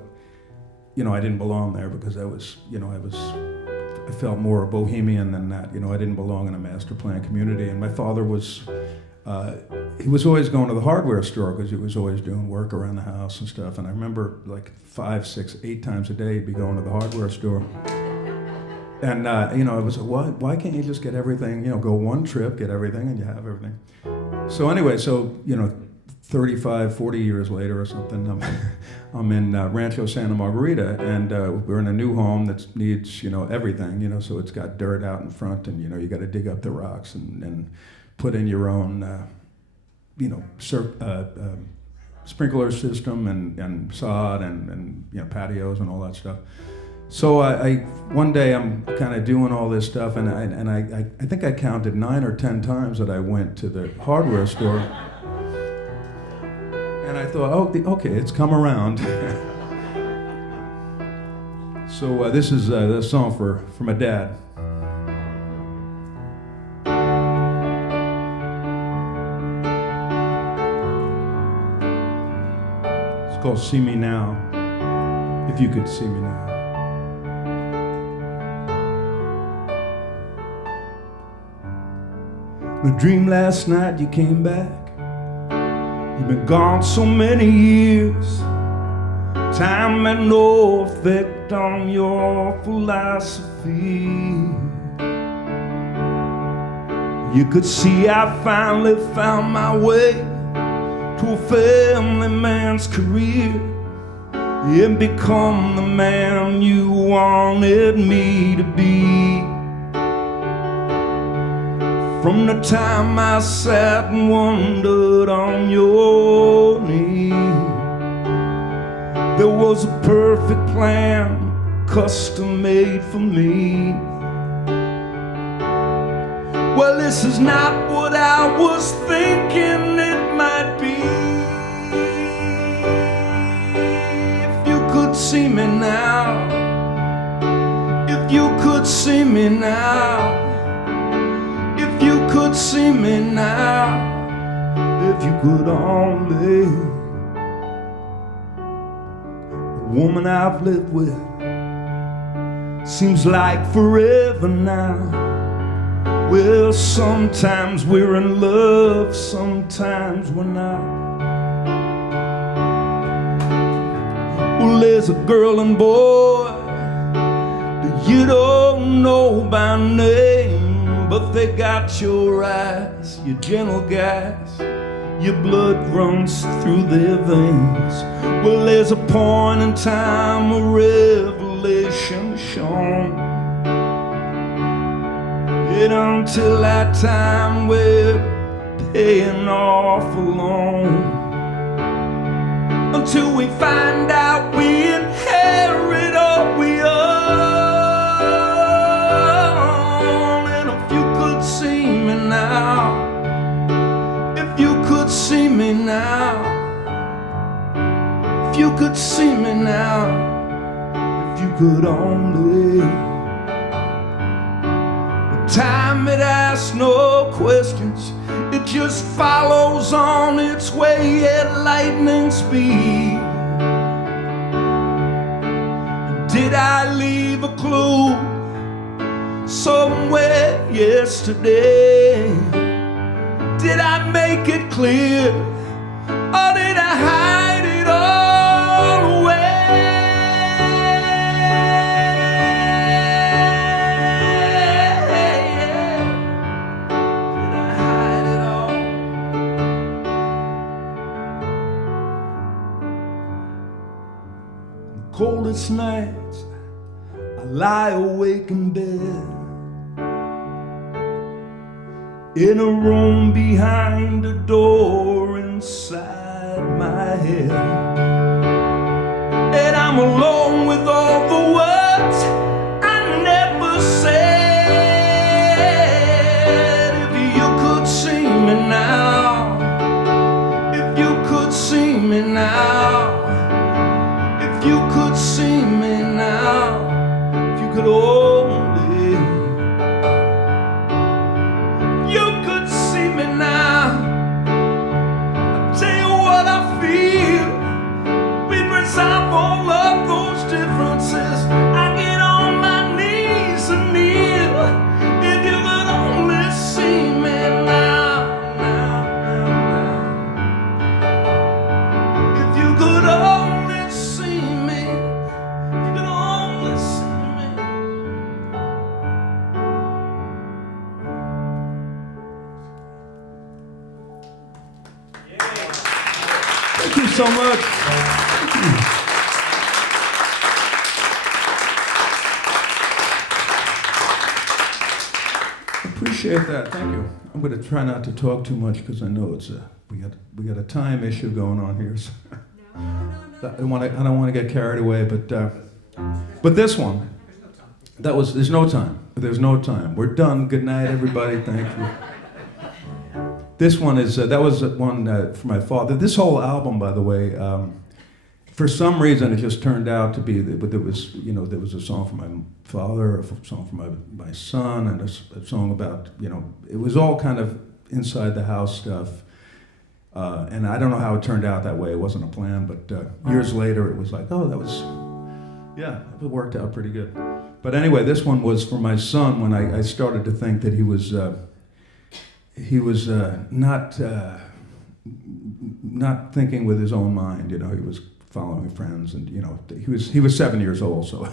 I didn't belong there because I felt more a bohemian than that. I didn't belong in a master plan community. And my father was. He was always going to the hardware store because he was always doing work around the house and stuff. And I remember like 5, 6, 8 times a day he'd be going to the hardware store. And, I was like, why can't you just get everything, go one trip, get everything, and you have everything. So anyway, 35, 40 years later or something, I'm in Rancho Santa Margarita, and we're in a new home that needs, everything, so it's got dirt out in front, and, you got to dig up the rocks and put in your own, sprinkler system and sod and patios and all that stuff. So one day I'm kind of doing all this stuff, and I think I counted 9 or 10 times that I went to the hardware store, and I thought, okay, it's come around. So this is a song for my dad. It's called See Me Now, if you could see me now. The dream last night you came back. You've been gone so many years. Time had no effect on your philosophy. You could see I finally found my way to a family man's career and become the man you wanted me to be. From the time I sat and wondered on your knee, There was a perfect plan, custom made for me. Well, this is not what I was thinking it might be. If you could see me now, if you could see me now, if you could see me now, if you could only. The woman I've lived with seems like forever now. Well, sometimes we're in love, sometimes we're not. Well, there's a girl and boy that you don't know by name, but they got your eyes, your gentle guys, your blood runs through their veins. Well, there's a point in time, a revelation shone. And until that time, we're paying off alone. Until we find out we inherit all we own. And if you could see me now, if you could see me now, if you could see me now, if you could only. Time, it asks no questions, it just follows on its way at lightning speed. Did I leave a clue somewhere yesterday? Did I make it clear, or did I hide it all away? Coldest nights, I lie awake in bed, in a room behind a door inside my head. And I'm alone with all the words I never said. If you could see me now, if you could see me now, if you could see me now, if you could only, you could see me now. I'll tell you what I feel. We'd resolve all of those differences. I get on my knees and kneel. If you could only see me now, now, now, now. If you could only see me, if you could only see me. Thank you so much. Appreciate that. Thank you. I'm going to try not to talk too much because I know it's we got a time issue going on here. So. I don't want to get carried away, but this one, there's no time. There's no time. We're done. Good night, everybody. Thank you. This one is that was one for my father. This whole album, by the way, for some reason, it just turned out to be. But there was a song for my father, a song for my son, and a song about it was all kind of inside the house stuff. And I don't know how it turned out that way. It wasn't a plan, but years later, it was like, oh, it worked out pretty good. But anyway, this one was for my son when I started to think that he was not thinking with his own mind. He was following friends, and he was 7 years old, so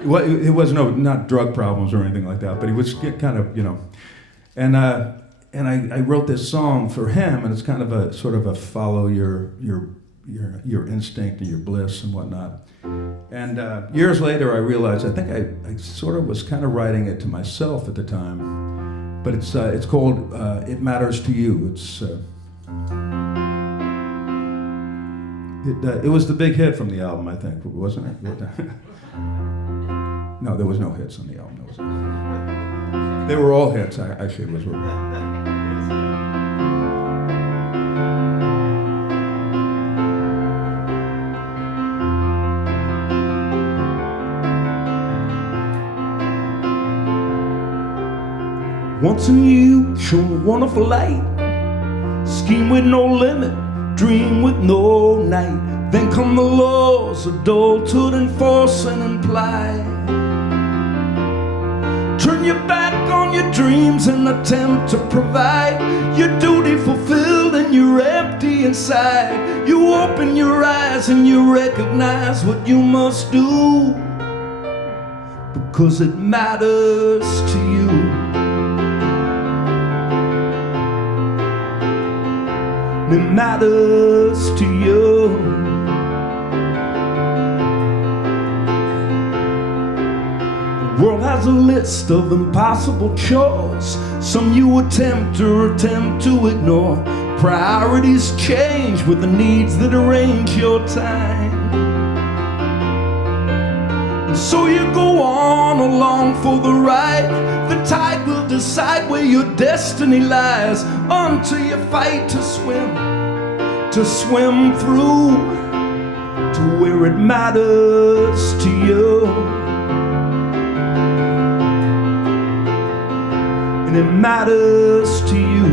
it was not drug problems or anything like that. But he was kind of and I wrote this song for him, and it's kind of a sort of a follow your instinct and your bliss and whatnot. And years later, I realized I think I sort of was kind of writing it to myself at the time, but it's called "It Matters to You." It was the big hit from the album, I think, wasn't it? No, there was no hits on the album. They were all hits, actually. It was. Once in you shone a wonderful light, scheme with no limit, dream with no night. Then come the laws, adulthood and force and imply. Turn your back on your dreams and attempt to provide your duty fulfilled and you're empty inside. You open your eyes and you recognize what you must do, because it matters to you. It matters to you. The world has a list of impossible chores. Some you attempt to ignore. Priorities change with the needs that arrange your time. And so you go on along for the ride. The tide will decide where your destiny lies, until you fight to swim through to where it matters to you. And it matters to you.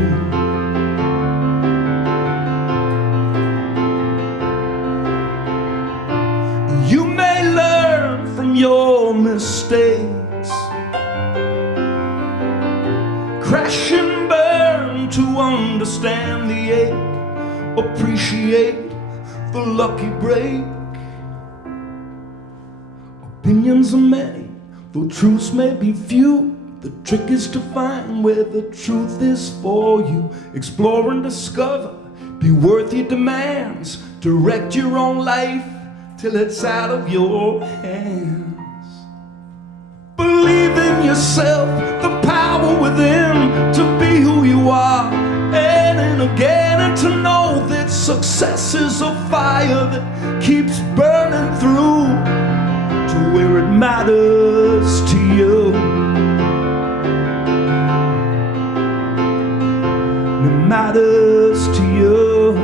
You may learn from your mistakes, crash and burn to understand the ache, appreciate the lucky break. Opinions are many, though truths may be few. The trick is to find where the truth is for you. Explore and discover, be worth your demands. Direct your own life till it's out of your hands. Believe in yourself, the power within, to be who you are again and again, and to know that success is a fire that keeps burning through to where it matters to you. It matters to you.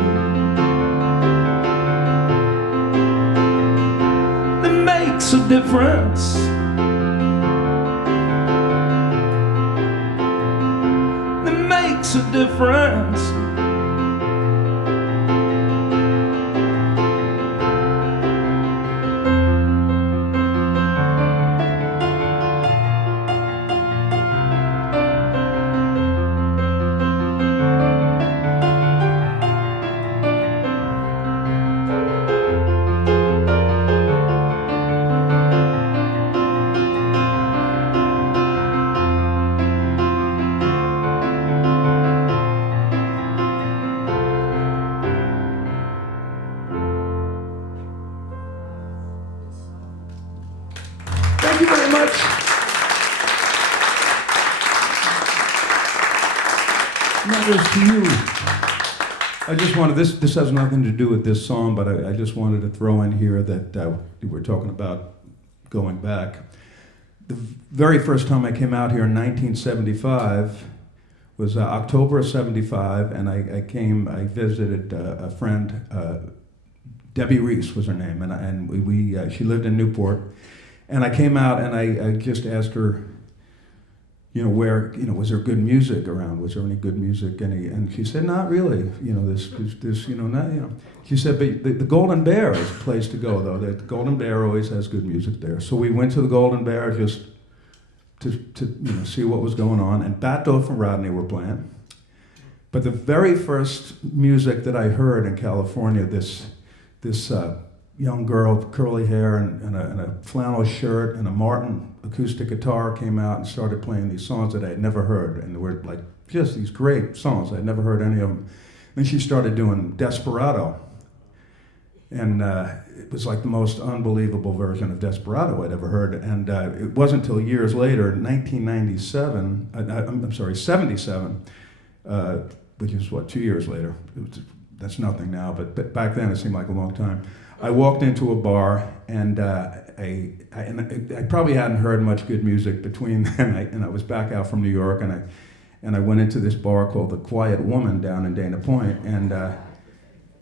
It makes a difference. It makes a difference. Thank you very much. Matters to you. I just wanted, this has nothing to do with this song, but I just wanted to throw in here that we were talking about going back. The very first time I came out here in 1975 was October of 75, and I visited a friend, Debbie Reese was her name, and she lived in Newport. And I came out and I just asked her, was there good music around? Was there any good music? And she said, not really. She said, but the Golden Bear is a place to go, though. The Golden Bear always has good music there. So we went to the Golden Bear just to see what was going on. And Bat Doff and Rodney were playing. But the very first music that I heard in California, this young girl with curly hair and a flannel shirt and a Martin acoustic guitar came out and started playing these songs that I had never heard. And they were like just these great songs. I'd never heard any of them. Then she started doing Desperado. And it was like the most unbelievable version of Desperado I'd ever heard. And it wasn't until years later, 1997, 77, which is 2 years later. that's nothing now, but back then it seemed like a long time. I walked into a bar, and I probably hadn't heard much good music between then, and I was back out from New York, and I went into this bar called the Quiet Woman down in Dana Point, and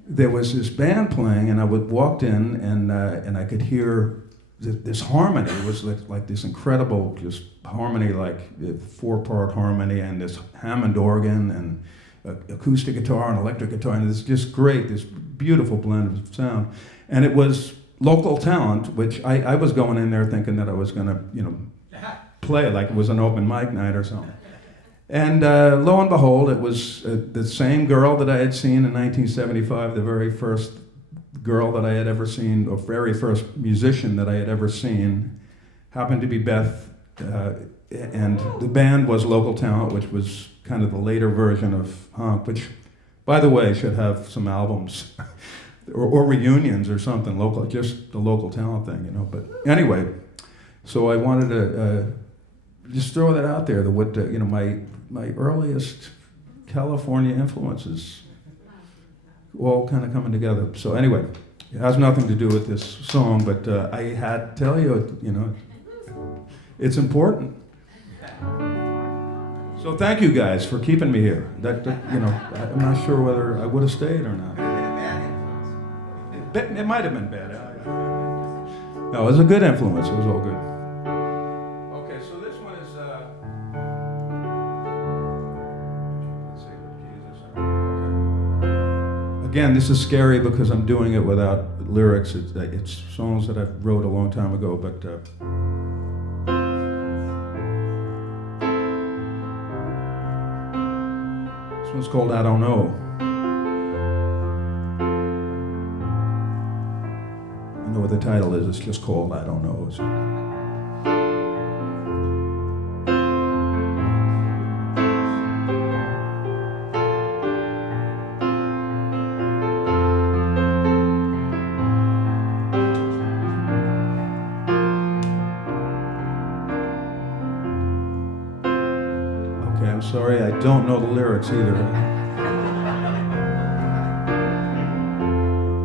there was this band playing, and I walked in, and I could hear this harmony. It was like this incredible just harmony, like 4-part harmony, and this Hammond organ, and acoustic guitar and electric guitar, and it's just great, this beautiful blend of sound. And it was local talent, which I was going in there thinking that I was gonna, play like it was an open mic night or something. And lo and behold, it was the same girl that I had seen in 1975, the very first girl that I had ever seen, or very first musician that I had ever seen, happened to be Beth, and the band was local talent, which was kind of the later version of Honk, which, by the way, should have some albums or reunions or something local, just the local talent thing, But anyway, so I wanted to just throw that out there. My earliest California influences all kind of coming together. So anyway, it has nothing to do with this song, but I had to tell you, it's important. So thank you guys for keeping me here. I'm not sure whether I would have stayed or not. It might have been bad. No, it was a good influence. It was all good. Okay, so this one is. Let's see, what key is this? Okay. Again, this is scary because I'm doing it without lyrics. It's songs that I wrote a long time ago, but. This one's called I Don't Know. I know what the title is, it's just called I Don't Know. Okay, I'm sorry, I don't know the lyrics either.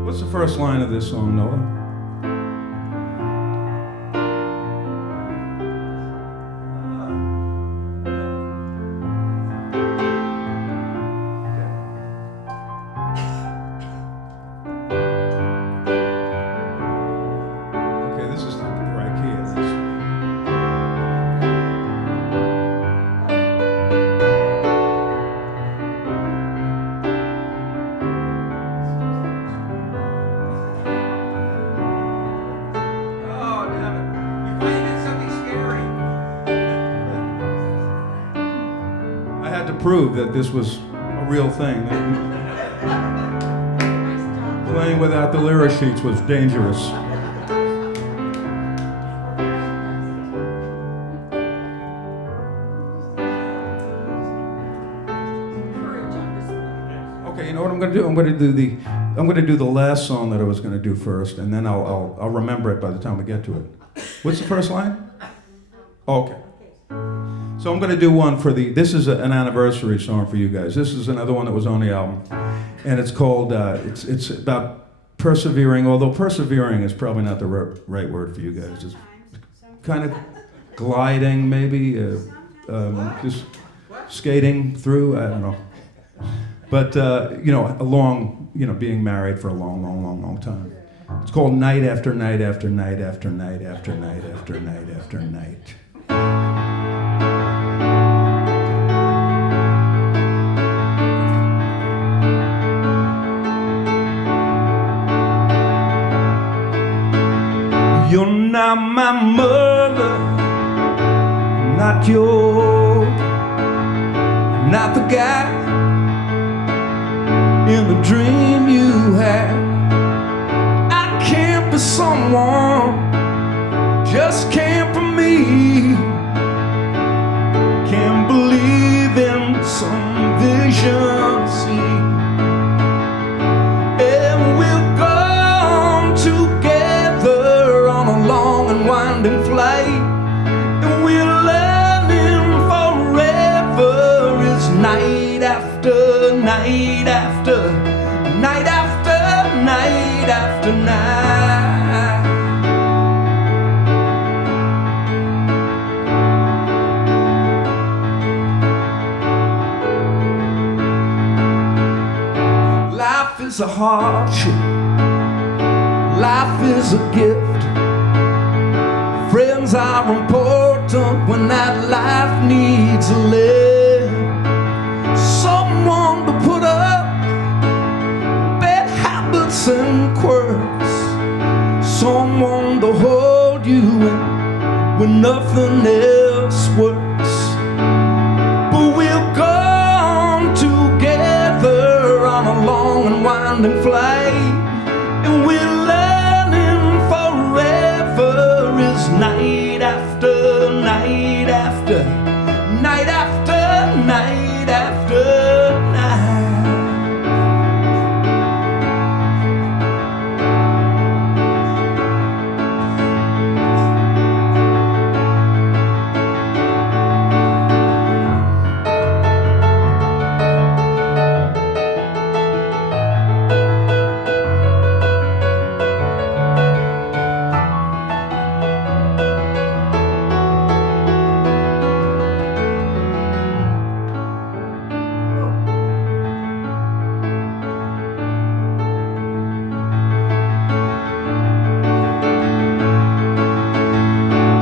What's the first line of this song, Noah? Prove that this was a real thing. Playing without the lyric sheets was dangerous. Okay, you know what I'm going to do? I'm going to do the last song that I was going to do first, and then I'll remember it by the time we get to it. What's the first line? Okay. So I'm going to do one for this is an anniversary song for you guys. This is another one that was on the album. And it's called, it's about persevering, although persevering is probably not the right word for you guys. It's kind of gliding, maybe, just skating through, I don't know. But, along, being married for a long, long, long, long time. It's called Night After Night After Night After Night After Night After Night After Night. You're not my mother, not not the guy in the dream you had. I can't be someone, just can't be me. Can't believe in some vision, see. And we're gone together on a long and winding flight, and we're learning forever is night after night after night is a hardship, life is a gift. Friends are important when that life needs a lift. Someone to put up bad habits and quirks, someone to hold you when nothing else works. But we'll go on together on a long and winding flight, and we're learning forever as night after night after night after night after night.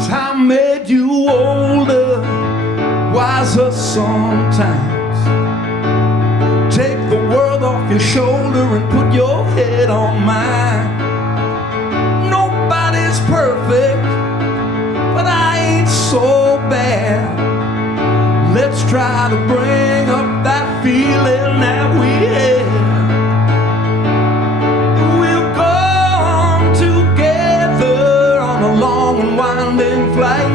Time made you older, wiser sometimes. Take the world off your shoulder and put your head on mine. Nobody's perfect, but I ain't so bad. Let's try to bring up that feeling that we had. We'll go on together on a long and winding flight,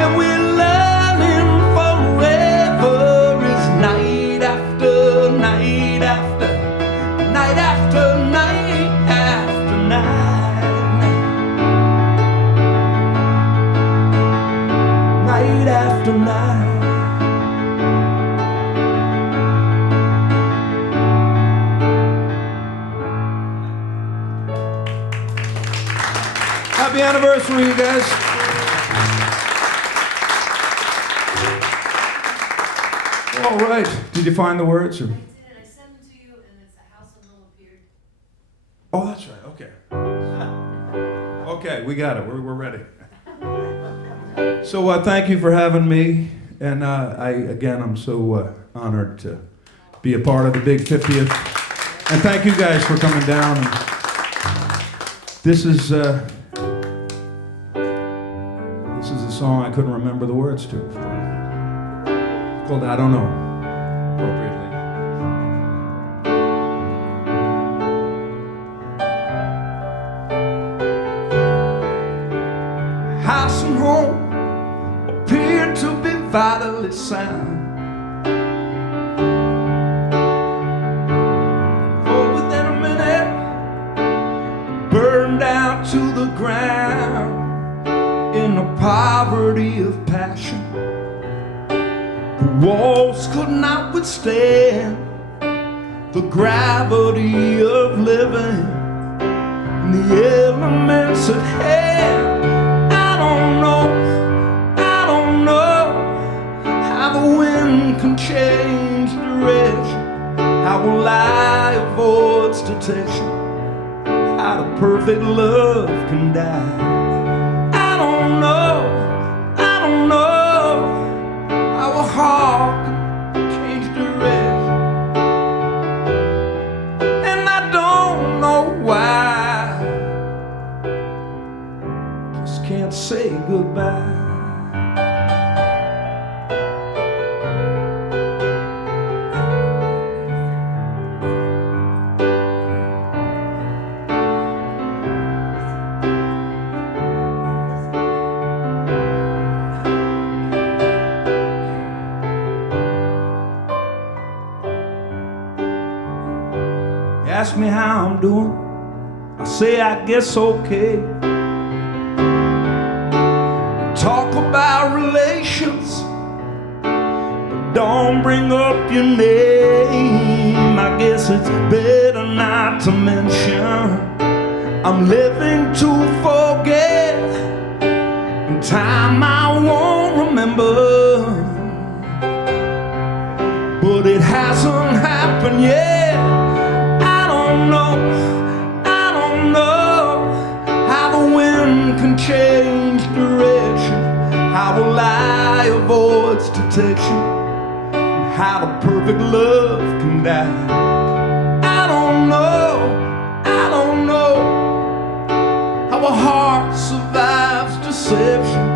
and we're learning forever as night after night after night after night after night, night after night. Happy anniversary, you guys. All right. Did you find the words? Or? I did. I sent them to you, and it's a house of little beard. Oh, that's right. Okay. Okay, we got it. We're ready. So thank you for having me. And I'm so honored to be a part of the big 50th. And thank you guys for coming down. This is a song I couldn't remember the words to. It's called I Don't Know, appropriately. House and home appear to be vitally sound. Oh, within a minute, burned down to the ground in the poverty of passion. The walls could not withstand the gravity of living and the elements at hand. I don't know how the wind can change direction, how a lie avoids detection, how the perfect love can die. I don't know how a heart can change direction, and I don't know why I just can't say goodbye. Ask me how I'm doing, I say I guess okay. Talk about relations, but don't bring up your name. I guess it's better not to mention. I'm living to forget, in time I won't remember, but it hasn't happened yet. I don't can change direction? How will I avoid detection? How the perfect love can die? I don't know how a heart survives deception,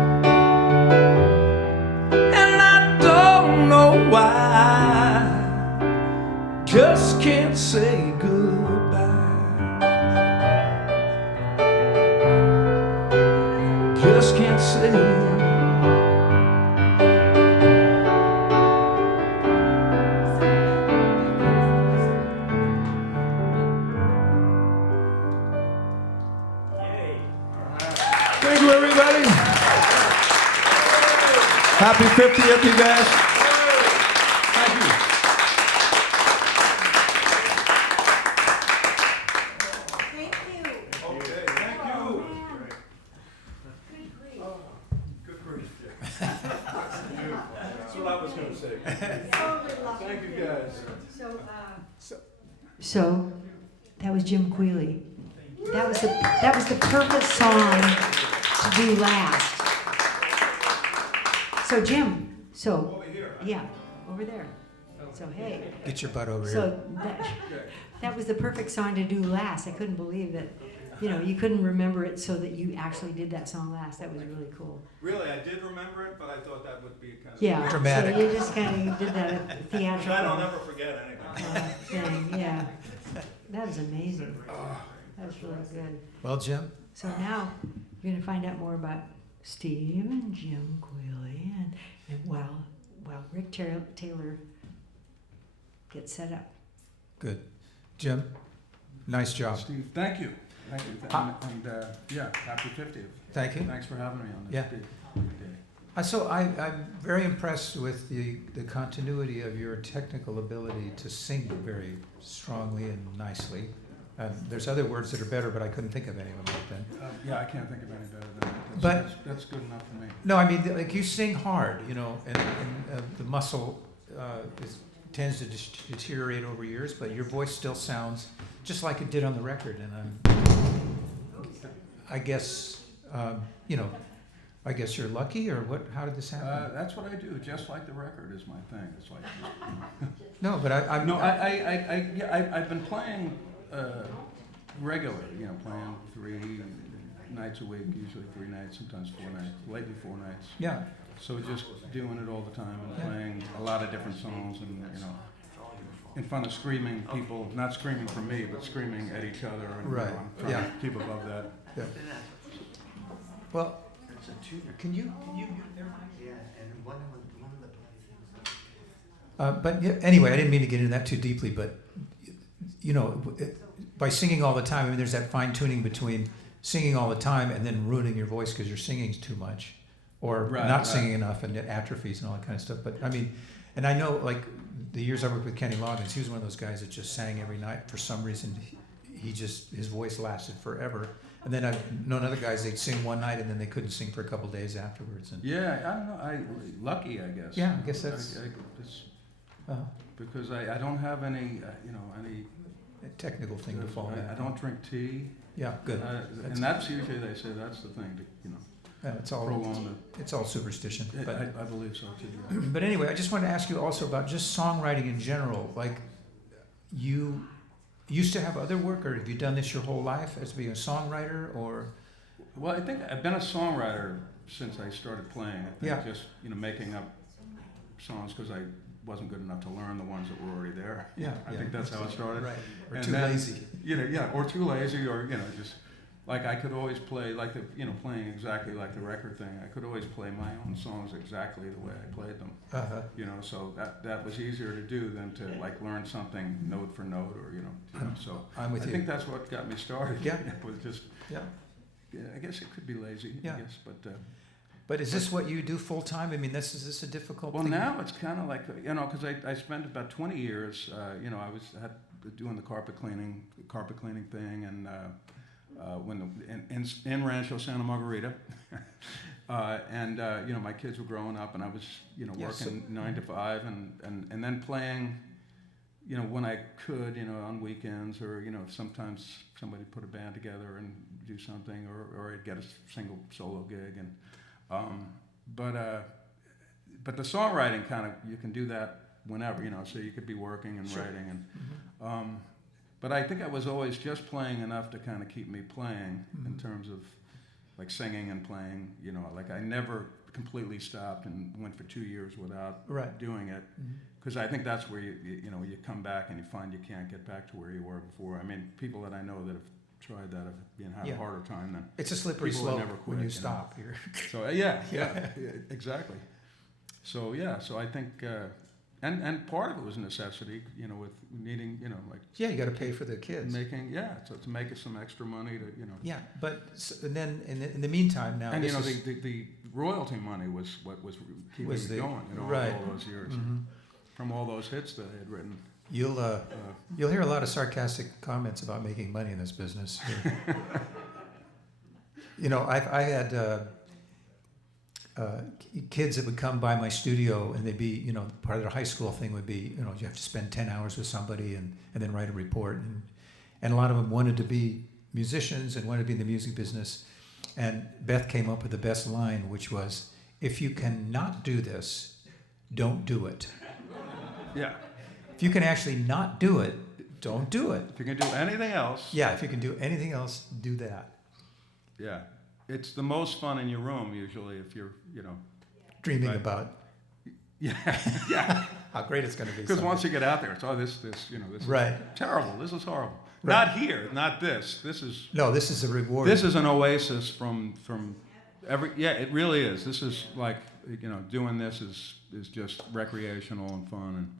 and I don't know why. Just can't say goodbye. Just can't say. Thank you, everybody. Happy 50th, you guys. Thank you. Thank you. Okay, thank you. Good grief. That's what I was going to say. Thank you, guys. So, that was Jim Quealy. That was the perfect song to do last. So Jim, Over here. yeah, over there. So hey, Get your butt over here. so that was the perfect song to do last. I couldn't believe that, you couldn't remember it so that you actually did that song last. That was really cool. Really, I did remember it, but I thought that would be kind of Yeah, Dramatic. so you just kind of did that theatrical I don't ever forget anything. thing. Yeah, that was amazing. That was really good. Well, Jim, So now you're going to find out more about Steve and Jim Quealy, and while Ric Taylor gets set up. good. Jim, nice job. Steve, thank you. Thank you. And yeah, happy 50th. Thank you. Thanks for having me on this Yeah. big day. I'm very impressed with the continuity of your technical ability to sing very strongly and nicely. There's other words that are better, but I couldn't think of any of them right then. Yeah, I can't think of any better than that. That's good enough for me. No, I mean, like you sing hard, and the muscle tends to deteriorate over years, but your voice still sounds just like it did on the record. And I guess, I guess you're lucky, or what? How did this happen? That's what I do. Just like the record is my thing. It's like No, but I'm no. I've been playing regularly. Playing 3 nights a week, usually 3 nights, sometimes 4 nights. Lately 4 nights. Yeah. So just doing it all the time and Yeah. playing a lot of different songs and in front of screaming people, not screaming for me, but screaming at each other. And Right. I'm trying Yeah. to keep above that. Yeah. Well, can you? But yeah, anyway, I didn't mean to get into that too deeply, but by singing all the time, I mean, there's that fine tuning between singing all the time and then ruining your voice because you're singing too much, or not singing enough and it atrophies and all that kind of stuff. But I mean, and I know, like the years I worked with Kenny Loggins, he was one of those guys that just sang every night. For some reason, his voice lasted forever. And then I've known other guys, they'd sing one night and then they couldn't sing for a couple days afterwards. And Yeah, I don't know. Lucky, I guess. yeah, I guess that's because I don't have any any. a technical thing to fall back I on. don't drink tea. Yeah, good. And that's usually, they say that's the thing to Yeah, it's all prolong it's all superstition. it. But I believe so too. but anyway, I just wanted to ask you also about just songwriting in general. Like, you used to have other work, or have you done this your whole life as being a songwriter, or? Well, I think I've been a songwriter since I started playing. I think Yeah. just making up songs because I wasn't good enough to learn the ones that were already there. Yeah, I think that's how it started. Right. Or And too then, lazy. Or too lazy, or just like I could always play like playing exactly like the record thing. I could always play my own songs exactly the way I played them. Uh-huh. So that was easier to do than to like learn something note for note, or So I'm with I you. think that's what got me started. Yeah. Was just Yeah. I guess it could be lazy. Yeah. I guess, but. But is this what you do full time? I mean, is this a difficult Well, thing? now it's kind of like, because I spent about 20 years, I was doing the carpet cleaning thing, and in Rancho Santa Margarita, and my kids were growing up, and I was Yeah, working 9 to 5, and then playing when I could, on weekends, or if sometimes somebody put a band together and do something, or I'd get a single solo gig, and but the songwriting kind of, you can do that whenever, so you could be working and writing, and but I think I was always just playing enough to kind of keep me playing in terms of like singing and playing, like I never completely stopped and went for 2 years without doing it, because I think that's where you come back and you find you can't get back to where you were before. I mean, people that I know that have tried that have had a harder time than It's a slippery people that slope never quit, when you stop. You're So yeah, exactly. So I think, and part of it was necessity, with needing, like yeah, you got to pay for the kids. making, so to make us some extra money to, Yeah, but and then in the meantime now, and this is, the royalty money was what was keeping Was it the- going, right. all those years, from all those hits that I had written. you'll hear a lot of sarcastic comments about making money in this business. I had kids that would come by my studio, and they'd be, part of their high school thing would be, you have to spend 10 hours with somebody and then write a report. And a lot of them wanted to be musicians and wanted to be in the music business. And Beth came up with the best line, which was, if you cannot do this, don't do it. Yeah. If you can actually not do it, don't do it. If you can do anything else. Yeah, if you can do anything else, do that. Yeah. It's the most fun in your room usually if you're, Dreaming Right. about yeah. how great it's going to be. Because someday. once you get out there, it's this is Right. terrible. This is horrible. Right. Not here, not this. This is No, this is a reward. This is an oasis from every. Yeah, it really is. This is like, doing this is just recreational and fun.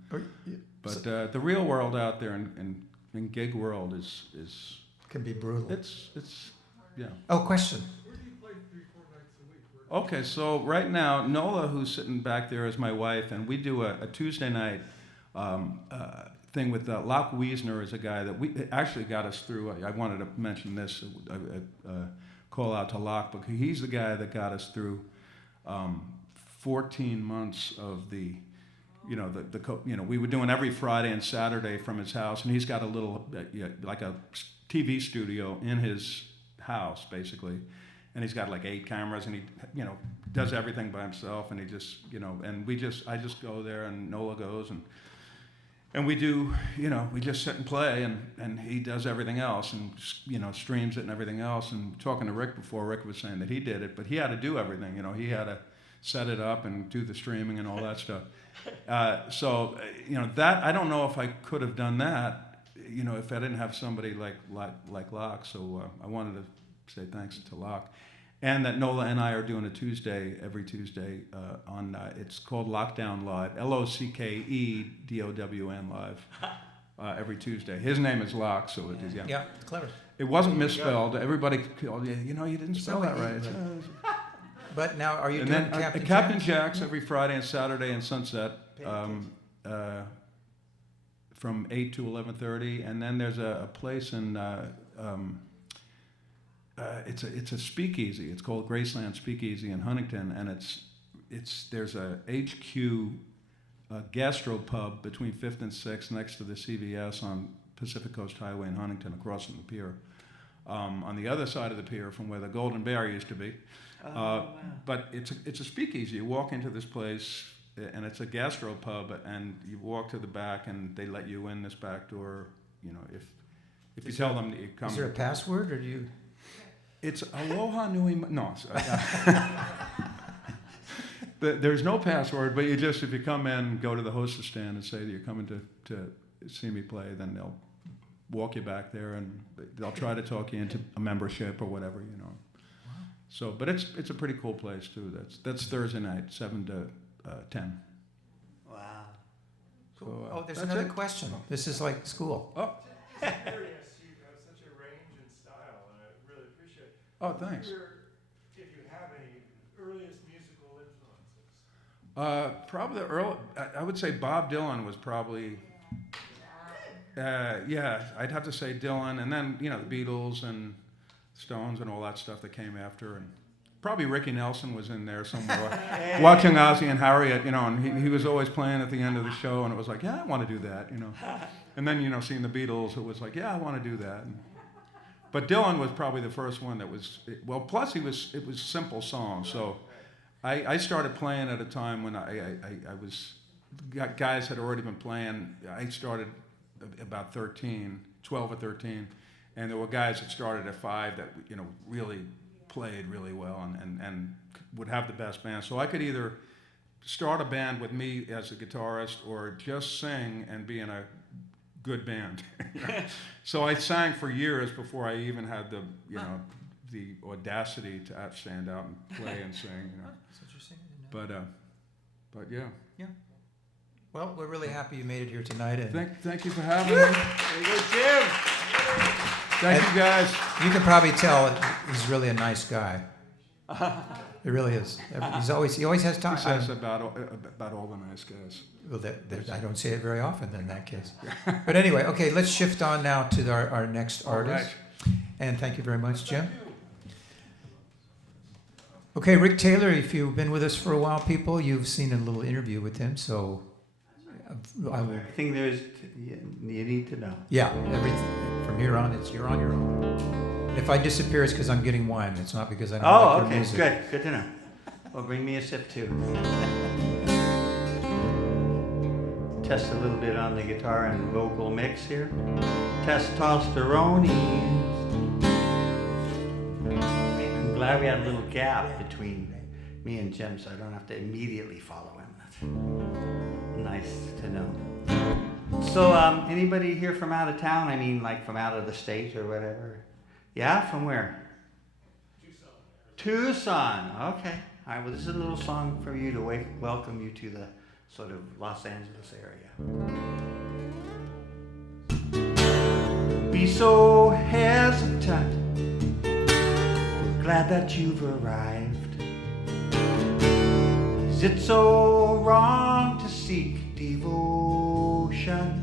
But the real world out there in gig world is Can be brutal. it's yeah. Oh, question. Okay, so right now, Nola, who's sitting back there, is my wife, and we do a Tuesday night thing with Locke Wiesner, is a guy that we actually got us through. I wanted to mention this, call out to Locke, because he's the guy that got us through 14 months of the, we were doing every Friday and Saturday from his house, and he's got a little, like a TV studio in his house, basically. And he's got like 8 cameras, and he, does everything by himself, and he just, and I just go there, and Nola goes, and we do, we just sit and play, and he does everything else, and, streams it and everything else. And talking to Rick before, Rick was saying that he did it, but he had to do everything, he had to set it up and do the streaming and all that stuff. So, that, I don't know if I could have done that, if I didn't have somebody like Locke. So I wanted to say thanks to Locke. And that Nola and I are doing a Tuesday, every Tuesday, on, it's called Lockdown Live, LOCKEDOWN Live, every Tuesday. His name is Locke, so it is, Yeah, clever. It wasn't misspelled. Everybody called, you didn't spell that right. But now, are you And doing then Captain Captain Jack? Jack's every Friday and Saturday and Sunset, from 8 to 11:30. And then there's a place in, it's a speakeasy. It's called Graceland Speakeasy in Huntington, and there's a HQ gastropub between 5th and 6th next to the CVS on Pacific Coast Highway in Huntington, across from the pier. On the other side of the pier from where the Golden Bear used to be. But it's a speakeasy. You walk into this place, and it's a gastropub, and you walk to the back, and they let you in this back door. If you tell them that you come. Is there a password, or do you? It's Aloha Nui. No, there's no password. But if you come in, go to the hostess stand and say that you're coming to see me play, then they'll walk you back there, and they'll try to talk you into a membership or whatever, So, but it's a pretty cool place too. That's Thursday night, 7 to 10. Wow. So, Oh, there's that's another it. question. This is like school. Oh, Curious, you have such a range and style, and I really appreciate it. oh, thanks. If you have any earliest musical influences. Probably I would say Bob Dylan was probably. Yeah, I'd have to say Dylan, and then the Beatles and Stones and all that stuff that came after, and probably Ricky Nelson was in there somewhere, watching Ozzy and Harriet, you know, and he was always playing at the end of the show, and it was like, yeah, I want to do that, you know. And then, you know, seeing the Beatles, it was like, yeah, I want to do that. But Dylan was probably the first one that was, well, plus it was simple songs. So I started playing at a time when I was, guys had already been playing. I started about 12 or 13, and there were guys that started at 5 that, you know, really played really well and would have the best band. So I could either start a band with me as a guitarist or just sing and be in a good band. So I sang for years before I even had the, you know, the audacity to stand out and play and sing, you know. That's interesting. I didn't know. But yeah. Yeah. Well, we're really happy you made it here tonight. And Thank you for having me. There you go, Jim. Thank you guys. you can probably tell he's really a nice guy. It really is. He always has time. He says about all the nice guys. Well, I don't say it very often in that case. But anyway, okay, let's shift on now to our next artist. Right. And thank you very much, Jim. Okay, Ric Taylor, if you've been with us for a while, people, you've seen a little interview with him, so I will. Everything there is you need to know. Yeah, everything from here on, you're on your own. And if I disappear, it's because I'm getting wine. It's not because I don't like your Okay, music. good to know. Well, bring me a sip too. Test a little bit on the guitar and vocal mix here. Testosterone. I'm glad we had a little gap between me and Jim, so I don't have to immediately follow him. That's nice to know. So, anybody here from out of town? I mean, like from out of the state or whatever? Yeah, from where? Tucson. Okay. All right. Well, this is a little song for you to welcome you to the sort of Los Angeles area. Be so hesitant. Glad that you've arrived. Is it so wrong to seek devotion?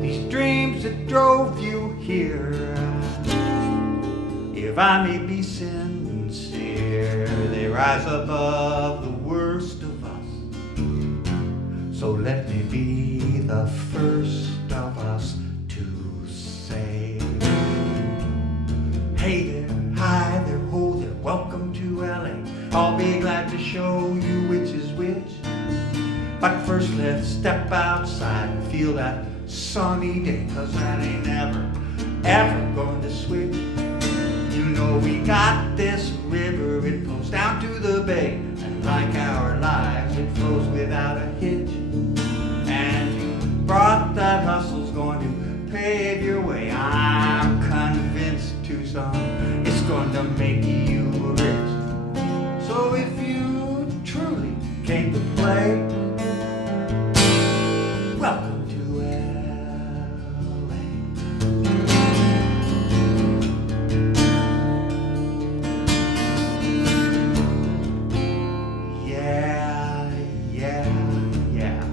These dreams that drove you here, if I may be sincere, they rise above the worst of us. So let me be the first of us to say, hey there, hi there, ho there, welcome to LA. I'll be glad to show you which is which. But first let's step outside and feel that sunny day, 'cause that ain't ever going to switch. You know we got this river, it flows down to the bay, and like our lives, it flows without a hitch. And you brought that hustle's going to pave your way. I'm convinced Tucson is going to make you rich. So if you truly came to play, welcome to LA. Yeah, yeah, yeah.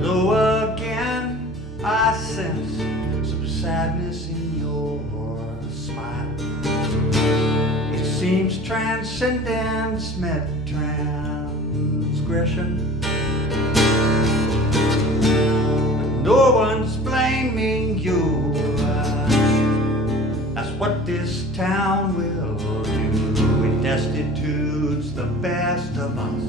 Hello again, I sense some sadness in your smile. It seems transcendence met transgression. But no one's blaming you. That's what this town will do. It destitutes the best of us.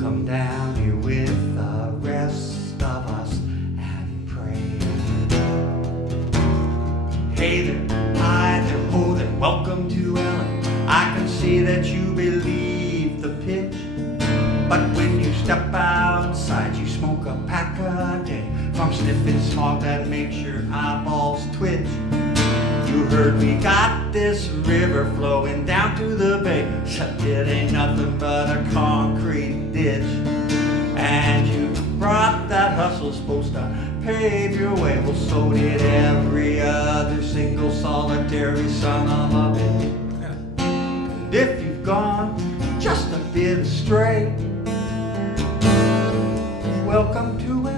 Come down here with the rest of us and pray. Hey there, hi there, ho there, welcome to LA. I can see that you believe the pitch, but when you step outside, you smoke a pack a day from sniffing smog that makes your eyeballs twitch. You heard we got this river flowing down to the bay, except it ain't nothing but a concrete ditch. And you brought that hustle supposed to pave your way. Well, so did every other single solitary son of a bitch. And if you've gone just a bit astray, welcome to LA.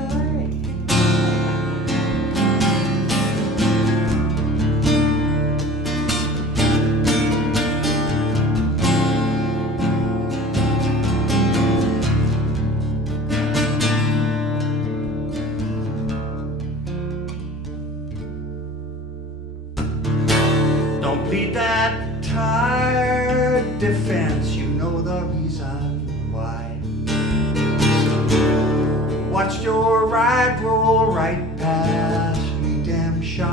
Don't plead that tired defense, you know the reason why. Watched your ride roll right past redemption.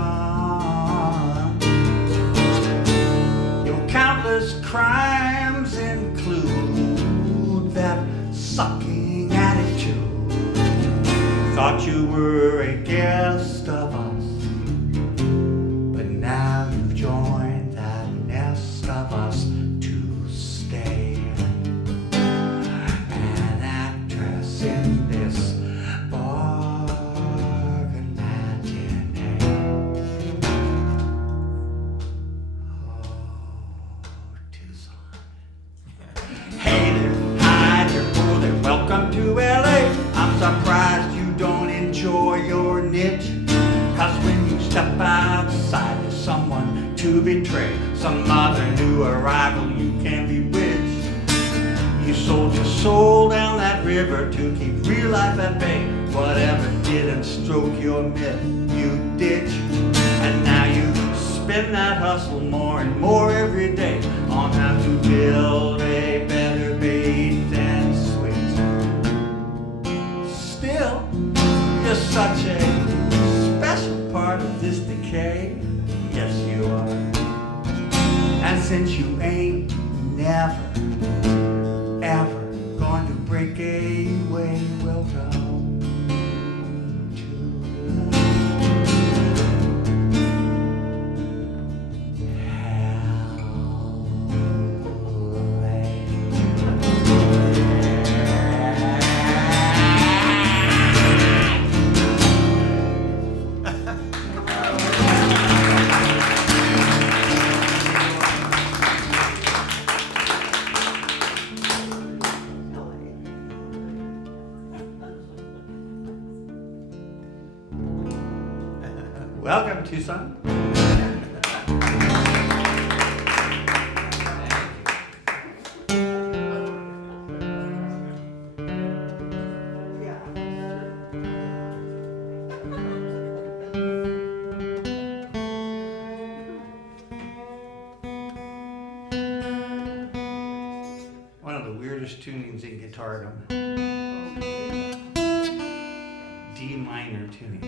Your countless crimes include that sucking attitude. Thought you were a guest of us, but now you've joined that nest of us to stay. An actress in this bargain matinee. Oh, Tucson. Hey there, hi there, oh there, welcome to LA. I'm surprised you don't enjoy your niche. Cause when you step outside, there's someone to betray. Some other new arrival you can bewitch. You sold your soul down that river to keep real life at bay. Whatever didn't stroke your myth, you ditch. And now you spin that hustle more and more every day on how to build a better bait and switch. Still, you're such a special part of this decay. Yes, you are. And since you ain't never, ever going to break away, welcome to welcome, Tucson. One of the weirdest tunings in guitardom. D minor tuning.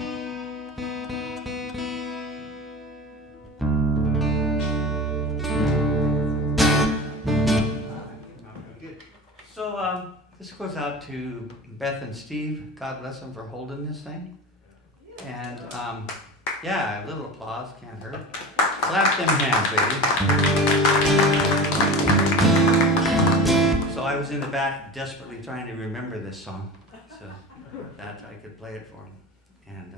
Good. So this goes out to Beth and Steve. God bless them for holding this thing. And yeah, a little applause can't hurt. Clap them hands, baby. So I was in the back desperately trying to remember this song so that I could play it for them. And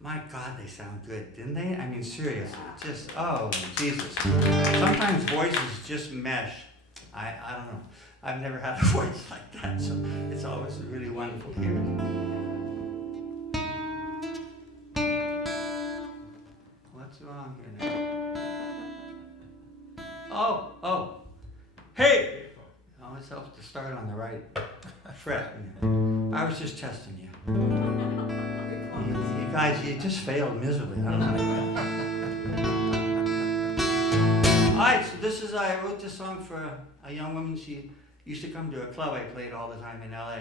my God, they sound good, didn't they? I mean, seriously, just, oh, Jesus. Sometimes voices just mesh. I don't know. I've never had a voice like that, so it's always really wonderful to hear it. What's wrong here now? Oh, hey! It always helps to start on the right fret. I was just testing you. You guys, you just failed miserably. I don't know. All right, so I wrote this song for a young woman. She used to come to a club I played all the time in LA.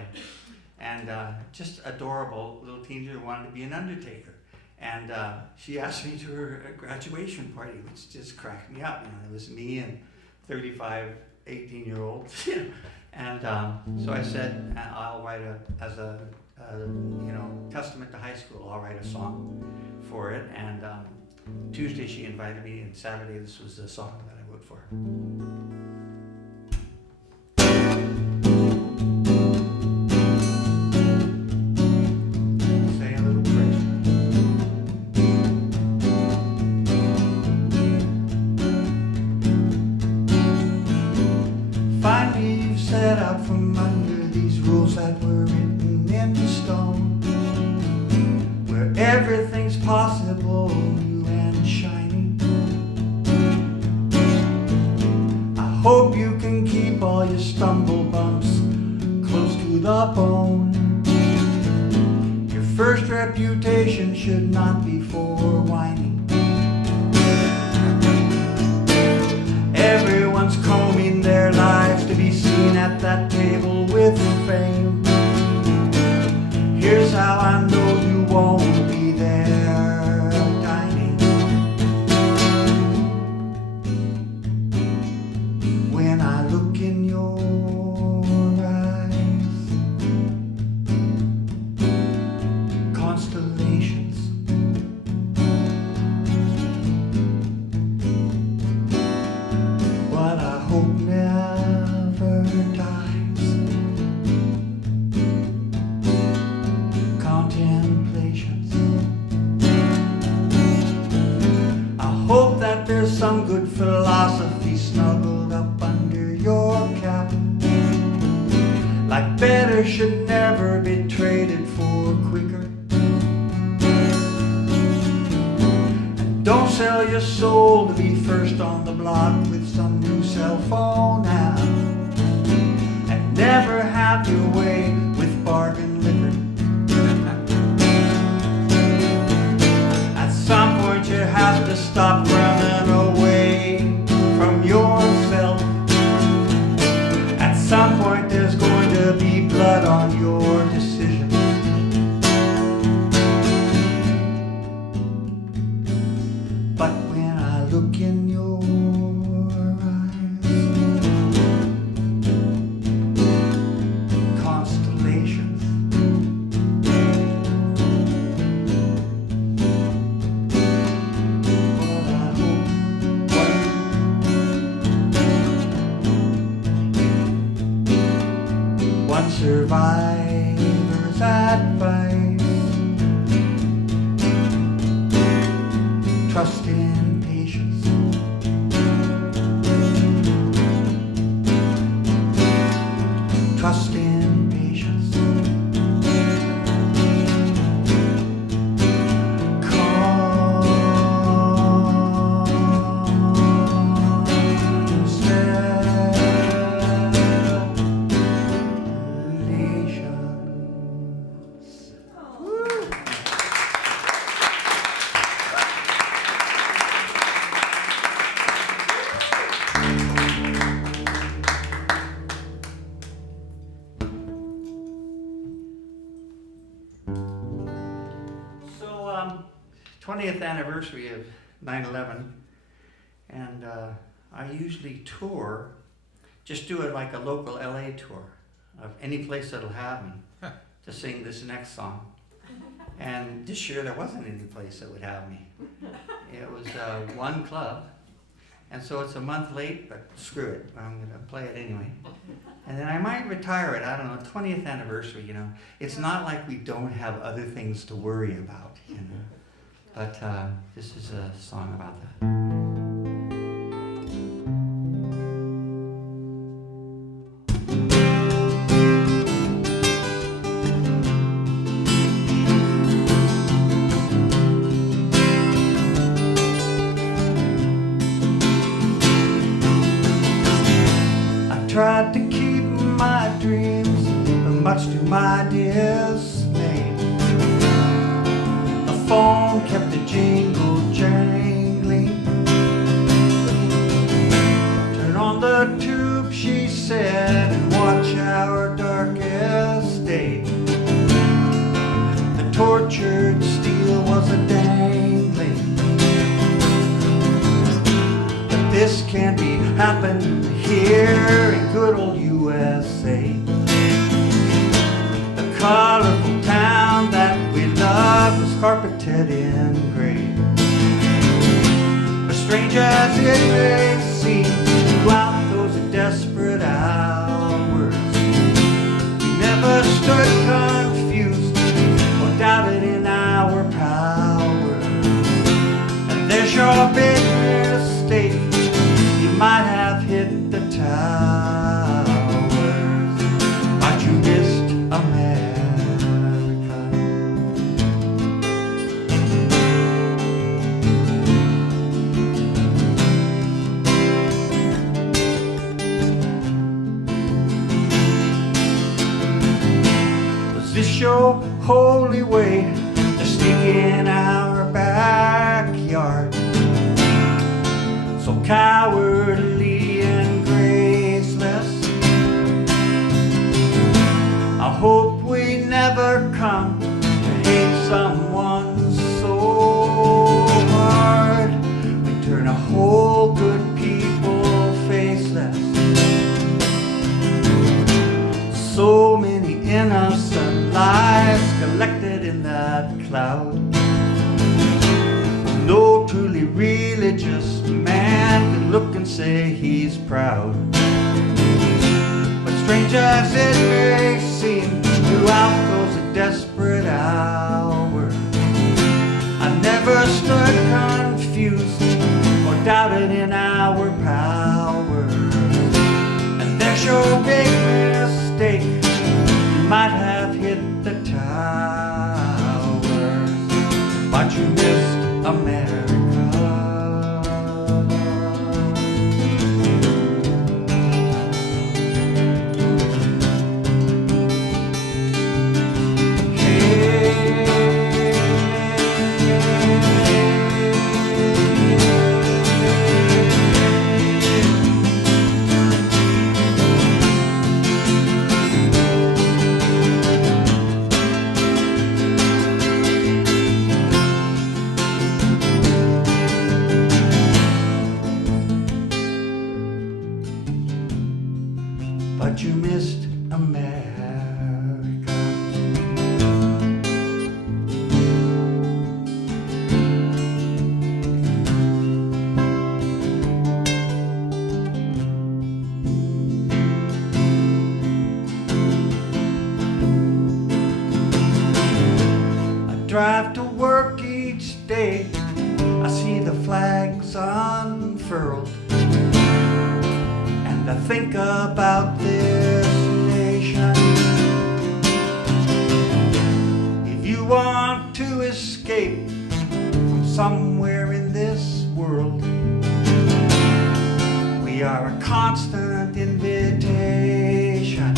And just adorable little teenager who wanted to be an undertaker. And she asked me to her graduation party, which just cracked me up. You know, it was me and 35, 18-year-olds. And so I said, I'll write as a testament to high school, I'll write a song for it. And Tuesday she invited me, and Saturday this was the song that I wrote for her. Say a little prayer. Finally you set out from under these rules that were written in in stone, where everything's possible, new and shiny. I hope you can keep all your stumble bumps close to the bone. Your first reputation should not be for whining. Everyone's combing their lives to be seen at that table with fame. Here's how I know you won't be there dining. When I look in your eyes, constellations, what I hope never dies. Contemplations. I hope that there's some good philosophy snuggled up under your cap. Like better should never be traded for quicker. Don't sell your soul to be first on the block with some new cell phone app. And never have your way with bargain liquor. At some point you have to stop running away from yourself. At some point there's going to be blood on your decision. But when I look in your eyes, constellations, what I hope, one survivor's advice: trust in patience. Trust in patience. Constellations. Woo. So, 20th anniversary of 9/11, and I usually tour, just do it like a local LA tour of any place that'll have me to sing this next song. And this year there wasn't any place that would have me. It was one club, and so it's a month late, but screw it, I'm gonna play it anyway. And then I might retire it, I don't know, 20th anniversary, you know. It's not like we don't have other things to worry about, you know. But this is a song about that. Tried to keep my dreams, but much to my dismay, the phone kept a jingle jangling. Turn on the tube, she said, and watch our darkest day. The tortured steel was a dangling, but this can't be happening here in good old USA. The colorful town that we love was carpeted in gray. But strange as it may seem, throughout those desperate hours, we never stood confused or doubted in our power. And there's your big mistake, you might have hit the towers, but you missed America. this your holy way to sneak in our backyard? So cowardly and graceless. I hope we never come to hate someone so hard. We turn a whole good people faceless. So many innocent lives collected in that cloud. No truly religious man can look and say he's proud. But strange as it may seem, throughout those desperate hours, I never stood confused or doubted in our power. And there's your big mistake, you might have hit the towers, but you missed America. But you missed America. I drive to work each day, I see the flags unfurled, and I think about this nation. If you want to escape from somewhere in this world, we are a constant invitation.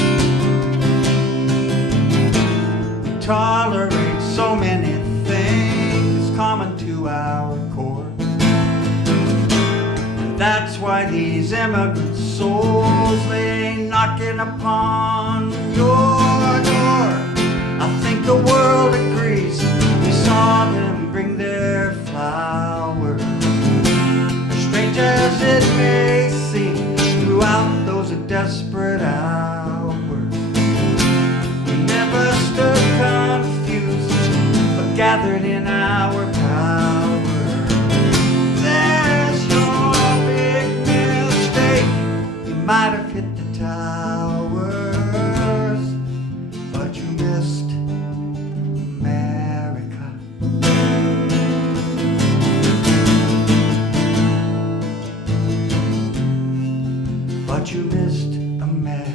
We tolerate so many things common to our core. That's why these immigrant souls lay knocking upon your door. I think the world agrees. We saw them bring their flowers. As strange as it may seem, throughout those desperate hours, we never stood confused, but gathered in our power. Might have hit the towers, but you missed America. But you missed America.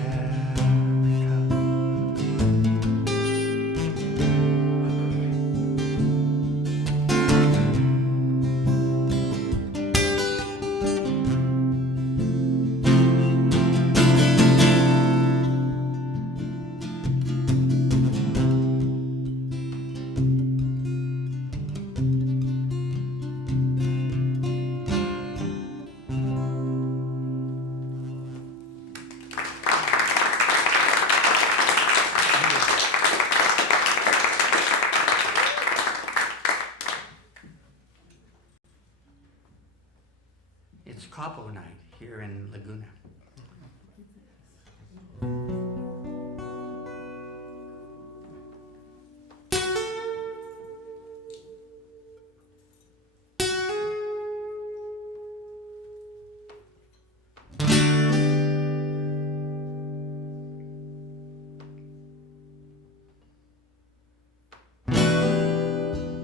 It's Capo night here in Laguna.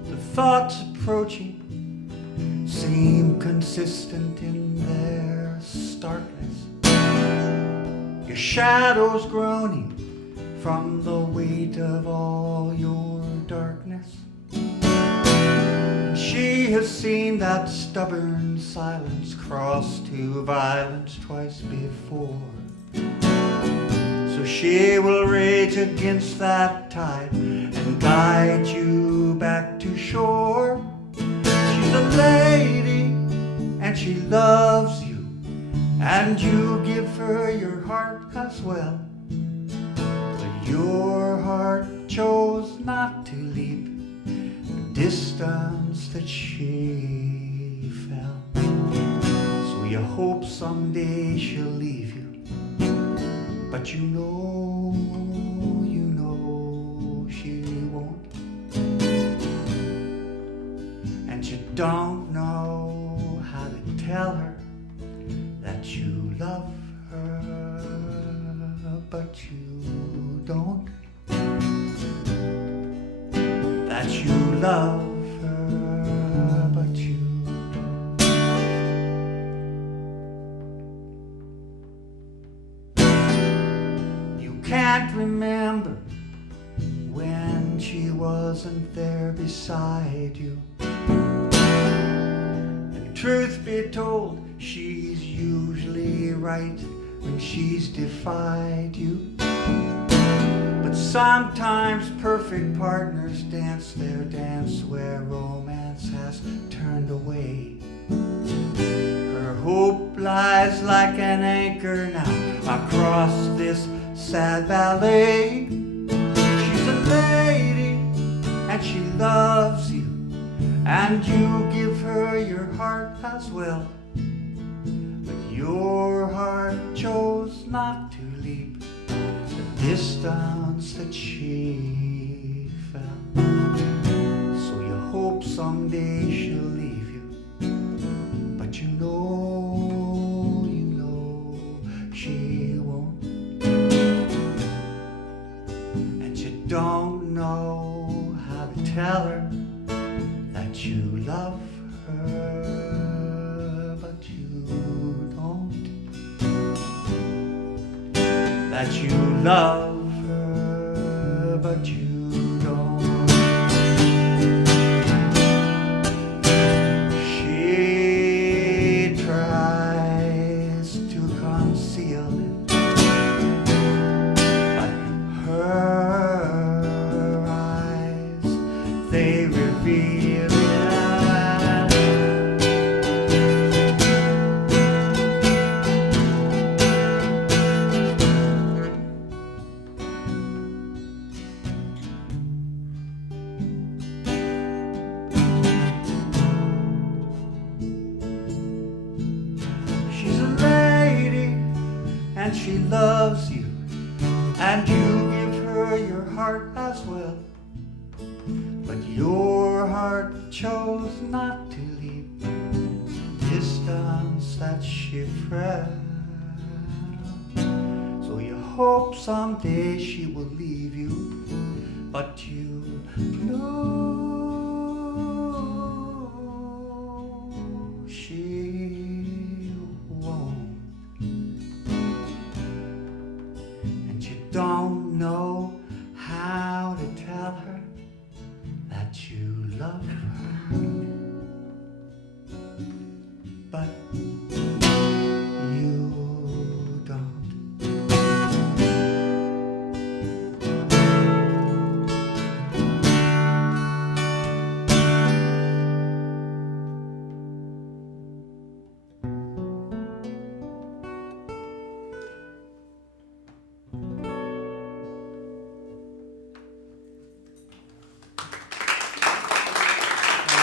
The thoughts approaching seem consistent in their starkness. Your shadows groaning from the weight of all your darkness. She has seen that stubborn silence cross to violence twice before. So she will rage against that tide and guide you back to shore. She's a lady and she loves you, and you give her your heart as well. But your heart chose not to leap the distance that she fell. So you hope someday she'll leave you, but you know she won't. And you don't know how to tell her that you love her, but you don't. That you love her, but you don't. You can't remember when she wasn't there beside you. And truth be told, she's usually right when she's defied you. But sometimes perfect partners dance their dance where romance has turned away. Her hope lies like an anchor now across this sad valley. She's a lady and she loves you, and you give her your heart as well. But your heart chose not to leap the distance that she fell. So you hope someday she'll leave you, but you know she won't. And you don't know how to tell her that you love her, but you don't. That you love her, but you don't. She tries to conceal it, but her eyes, they reveal it. She's a lady and she loves you, and you give her your heart as well. But your heart chose not to leap the distance that she fell. So you hope someday she will leave you, but you know she won't. And you don't know how to tell her that you love her, but you don't.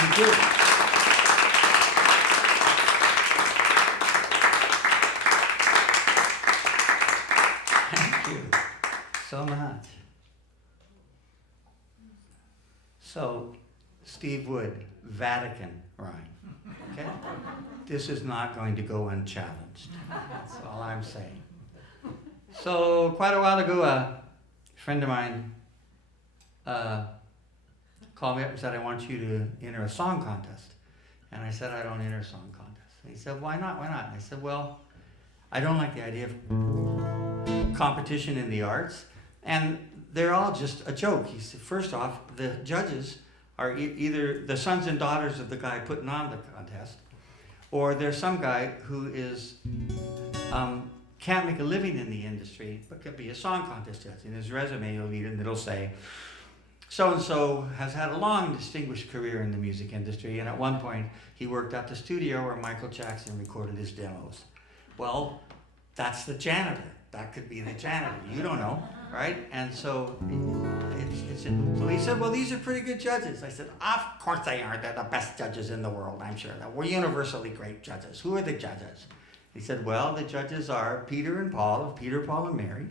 Thank you. Thank you so much. So, Steve Wood, Vatican rhyme. Okay? This is not going to go unchallenged. That's all I'm saying. So, quite a while ago, a friend of mine called me up and said, I want you to enter a song contest. And I said, I don't enter song contests. And he said, why not? Why not? And I said, well, I don't like the idea of competition in the arts. And they're all just a joke. He said, first off, the judges are either the sons and daughters of the guy putting on the contest, or there's some guy who is can't make a living in the industry, but could be a song contest judge. In his resume, you'll read it and it'll say, so-and-so has had a long, distinguished career in the music industry, and at one point, he worked at the studio where Michael Jackson recorded his demos. Well, that's the janitor. That could be the janitor. You don't know, right? And so, so he said, well, these are pretty good judges. I said, of course they are. They're the best judges in the world, I'm sure. We're universally great judges. Who are the judges? He said, well, the judges are Peter and Paul of Peter, Paul, and Mary,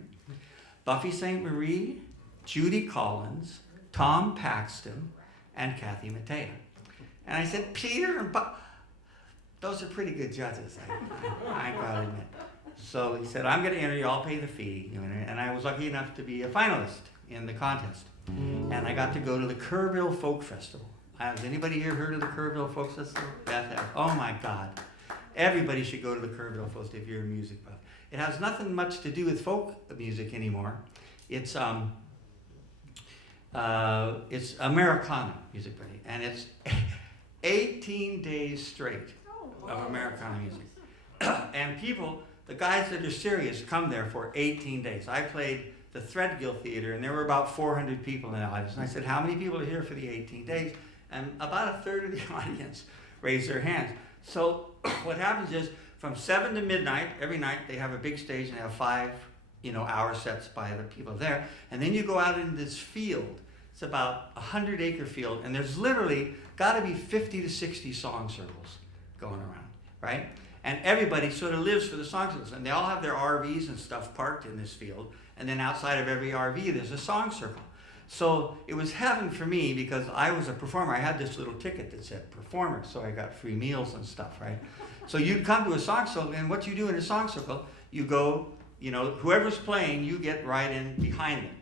Buffy St. Marie, Judy Collins, Tom Paxton, and Kathy Mattea. And I said, Peter and Paul, those are pretty good judges, I gotta admit. So he said, I'm gonna enter you, I'll pay the fee. And I was lucky enough to be a finalist in the contest. And I got to go to the Kerrville Folk Festival. Has anybody here heard of the Kerrville Folk Festival? Beth has. Oh my God. Everybody should go to the Kerrville Folk Festival if you're a music buff. It has nothing much to do with folk music anymore. It's Americana music, and it's 18 days straight of Americana music. And people, the guys that are serious, come there for 18 days. I played the Threadgill Theater, and there were about 400 people in the audience. And I said, how many people are here for the 18 days? And about a third of the audience raised their hands. So what happens is, from 7 to midnight, every night, they have a big stage, and they have 5 hour sets by the people there. And then you go out into this field. It's about a 100-acre field, and there's literally got to be 50 to 60 song circles going around, right? And everybody sort of lives for the song circles, and they all have their RVs and stuff parked in this field, and then outside of every RV, there's a song circle. So it was heaven for me because I was a performer. I had this little ticket that said performer, so I got free meals and stuff, right? So you'd come to a song circle, and what you do in a song circle, you go, whoever's playing, you get right in behind them.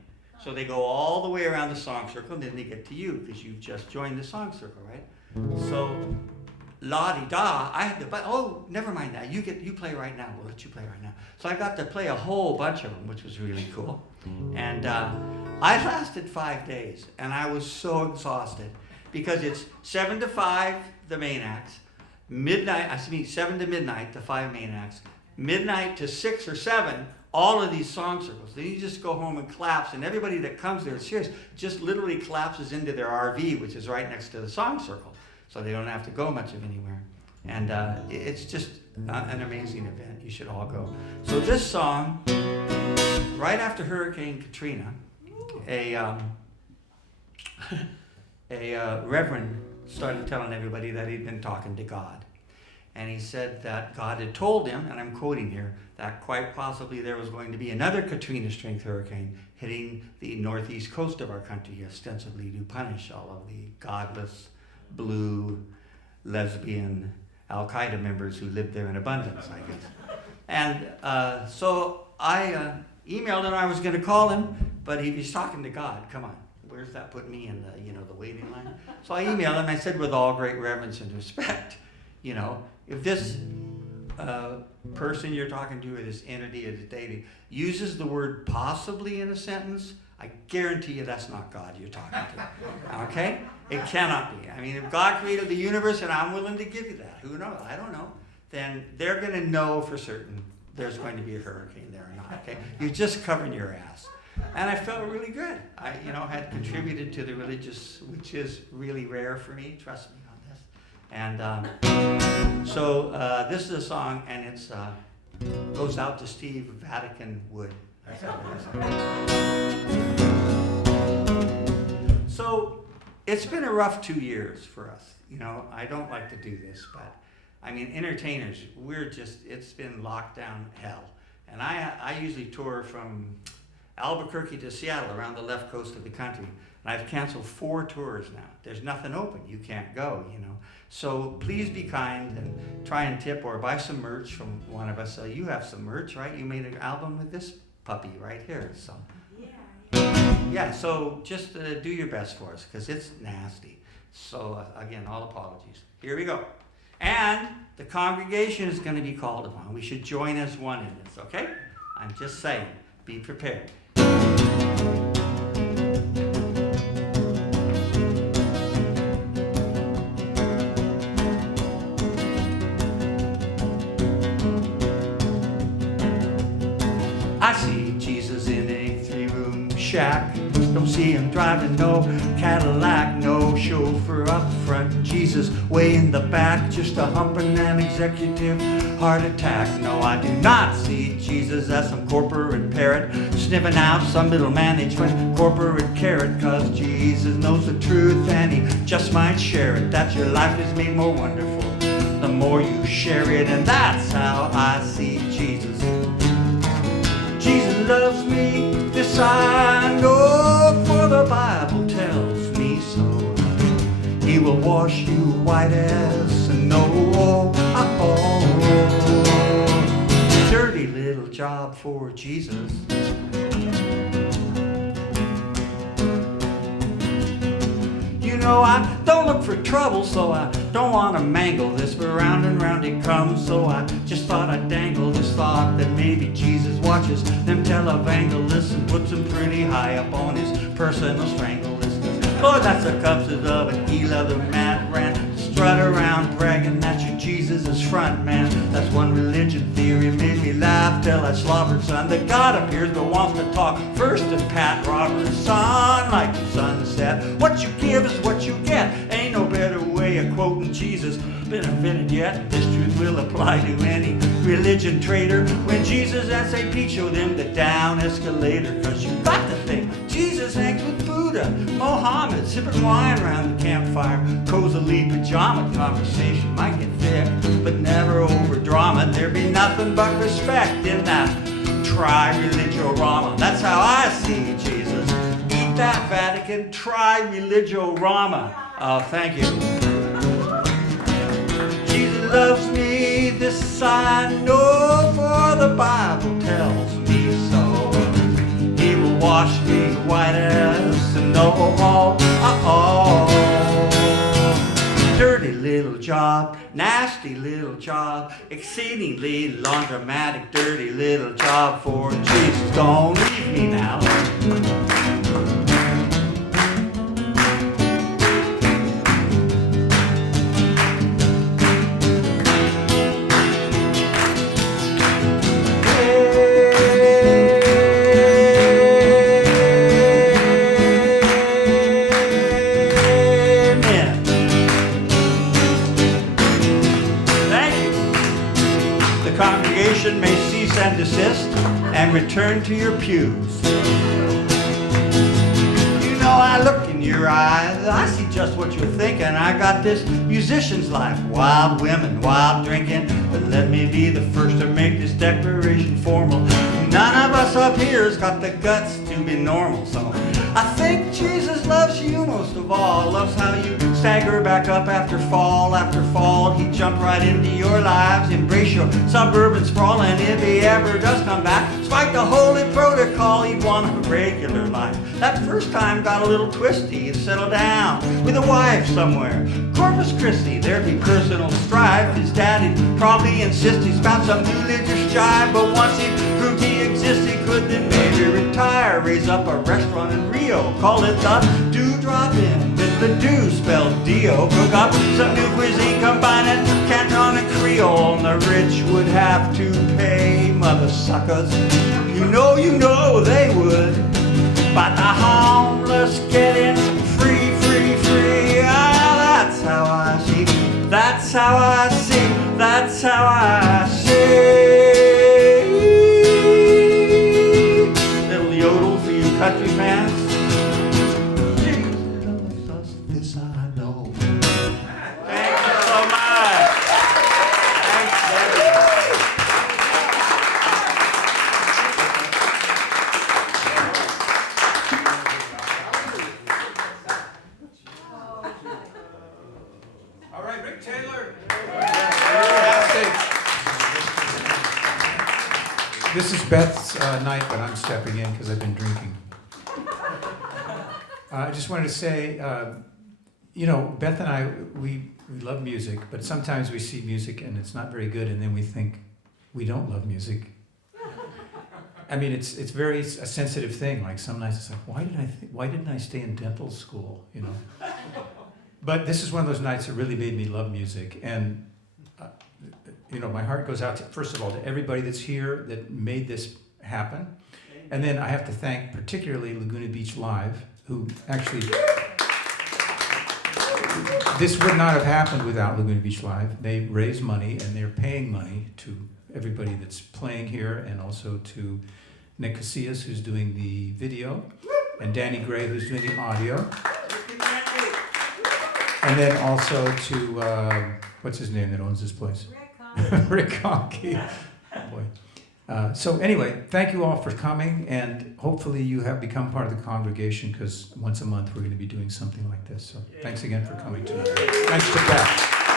So they go all the way around the song circle, and then they get to you because you've just joined the song circle, right? So, la-di-da, I had to, but oh, never mind that. You play right now. We'll let you play right now. So I got to play a whole bunch of them, which was really cool. And I lasted 5 days, and I was so exhausted because it's 7 to 5, the main acts, 7 to midnight, the 5 main acts, midnight to 6 or 7, all of these song circles. Then you just go home and collapse, and everybody that comes there, it's serious, just literally collapses into their RV, which is right next to the song circle. So they don't have to go much of anywhere. And it's just an amazing event. You should all go. So this song, right after Hurricane Katrina, a reverend started telling everybody that he'd been talking to God. And he said that God had told him, and I'm quoting here, that quite possibly there was going to be another Katrina-strength hurricane hitting the northeast coast of our country, ostensibly to punish all of the godless, blue, lesbian, Al-Qaeda members who lived there in abundance, I guess. And so I emailed him. I was going to call him, but he was talking to God. Come on, where's that put me in the waiting line? So I emailed him. I said, with all great reverence and respect, if this person you're talking to, or this entity, or this deity, uses the word possibly in a sentence, I guarantee you that's not God you're talking to. Okay? It cannot be. I mean, if God created the universe, and I'm willing to give you that, who knows? I don't know. Then they're going to know for certain there's going to be a hurricane there or not. Okay? You're just covering your ass. And I felt really good. I, had contributed to the religious, which is really rare for me. Trust me on this. And so this is a song, and it's goes out to Steve Vatican Wood. So it's been a rough 2 years for us. I don't like to do this, but I mean, entertainers, it's been lockdown hell. And I usually tour from Albuquerque to Seattle, around the left coast of the country. And I've canceled 4 tours now. There's nothing open. You can't go, So please be kind and try and tip or buy some merch from one of us. So you have some merch, right? You made an album with this puppy right here. So yeah, so just do your best for us, because it's nasty. So again, all apologies. Here we go. And the congregation is going to be called upon. We should join as one in this, okay? I'm just saying, be prepared. driving no Cadillac, no chauffeur up front. Jesus way in the back, just a humping an executive heart attack. No, I do not see Jesus as some corporate parrot sniffing out some middle management corporate carrot. Cause Jesus knows the truth and he just might share it, that your life is made more wonderful the more you share it. And that's how I see Jesus. Jesus loves me, this I know, for the Bible tells me so. He will wash you white as snow. Dirty little job for Jesus. You know, I don't look for trouble, so I don't want to mangle this, but round and round it comes. So I just thought I'd dangle this thought that maybe Jesus watches them televangelists and puts them pretty high up on his personal strangle list. Lord, that's the cups of an e-leather mat ran, strut around bragging that your Jesus is front man. That's one religion theory made me laugh till I slobbered, son. That God appears but wants to talk first to Pat Roberts' son, like the sunset. What you give is what you get. Ain't no better way of quoting Jesus been invented yet. This truth will apply to any religion trader when Jesus and St. Pete show them the down escalator. Cause you got to think Jesus hangs with Buddha, Mohammed, sipping wine around the campfire, cozily pajama conversation might get thick, but never over drama. There be nothing but respect in that tri-religio-rama. That's how I see Jesus. Eat that Vatican tri-religio-rama. Oh, thank you. Jesus loves me, this I know, for the Bible tells me so. He will wash me white as snow. Dirty little job, nasty little job, exceedingly laundromatic, dirty little job for Jesus. Don't leave me now. May cease and desist and return to your pews. You know, I look in your eyes, I see just what you're thinking. I got this musician's life, wild women, wild drinking. But let me be the first to make this declaration formal. None of us up here has got the guts to be normal. So I think Jesus loves you most of all. Loves how you stagger back up after fall after fall. He jumped right into your lives, embrace your suburban sprawl. And if he ever does come back, despite the holy protocol, he'd want a regular life. That first time got a little twisty. He'd settle down with a wife somewhere, Corpus Christi, there'd be personal strife. His daddy'd probably insist he's found some new religious jive. But once he proved he exists, he could then maybe retire, raise up a restaurant in Rio, call it the Dewdrop Inn, with the dew spelled D-O. Cook up some new cuisine, combine it Canton and Creole, and the rich would have to pay, mother suckers. You know they would. But the homeless get in free, free, free. Ah, that's how I see. That's how I see. That's how I see. Little yodel for you country fans. Jesus loves us, this I know. Thank you so much. Thanks, everybody. All right, Ric Taylor. Fantastic. This is Beth's night, but I'm stepping in because I've been drinking. I just wanted to say, Beth and I, we love music, but sometimes we see music and it's not very good, and then we think we don't love music. I mean, it's very a sensitive thing. Like some nights it's like, why didn't I stay in dental school? But this is one of those nights that really made me love music, and my heart goes out to, first of all, to everybody that's here that made this happen, and then I have to thank particularly Laguna Beach Live who actually, this would not have happened without Laguna Beach Live. They raise money and they're paying money to everybody that's playing here, and also to Nick Casillas, who's doing the video, and Danny Gray, who's doing the audio. And then also to, what's his name that owns this place? Rick Conkey. Oh boy. So anyway, thank you all for coming, and hopefully you have become part of the congregation, because once a month we're going to be doing something like this. So thanks again for coming tonight. Thanks to Beth.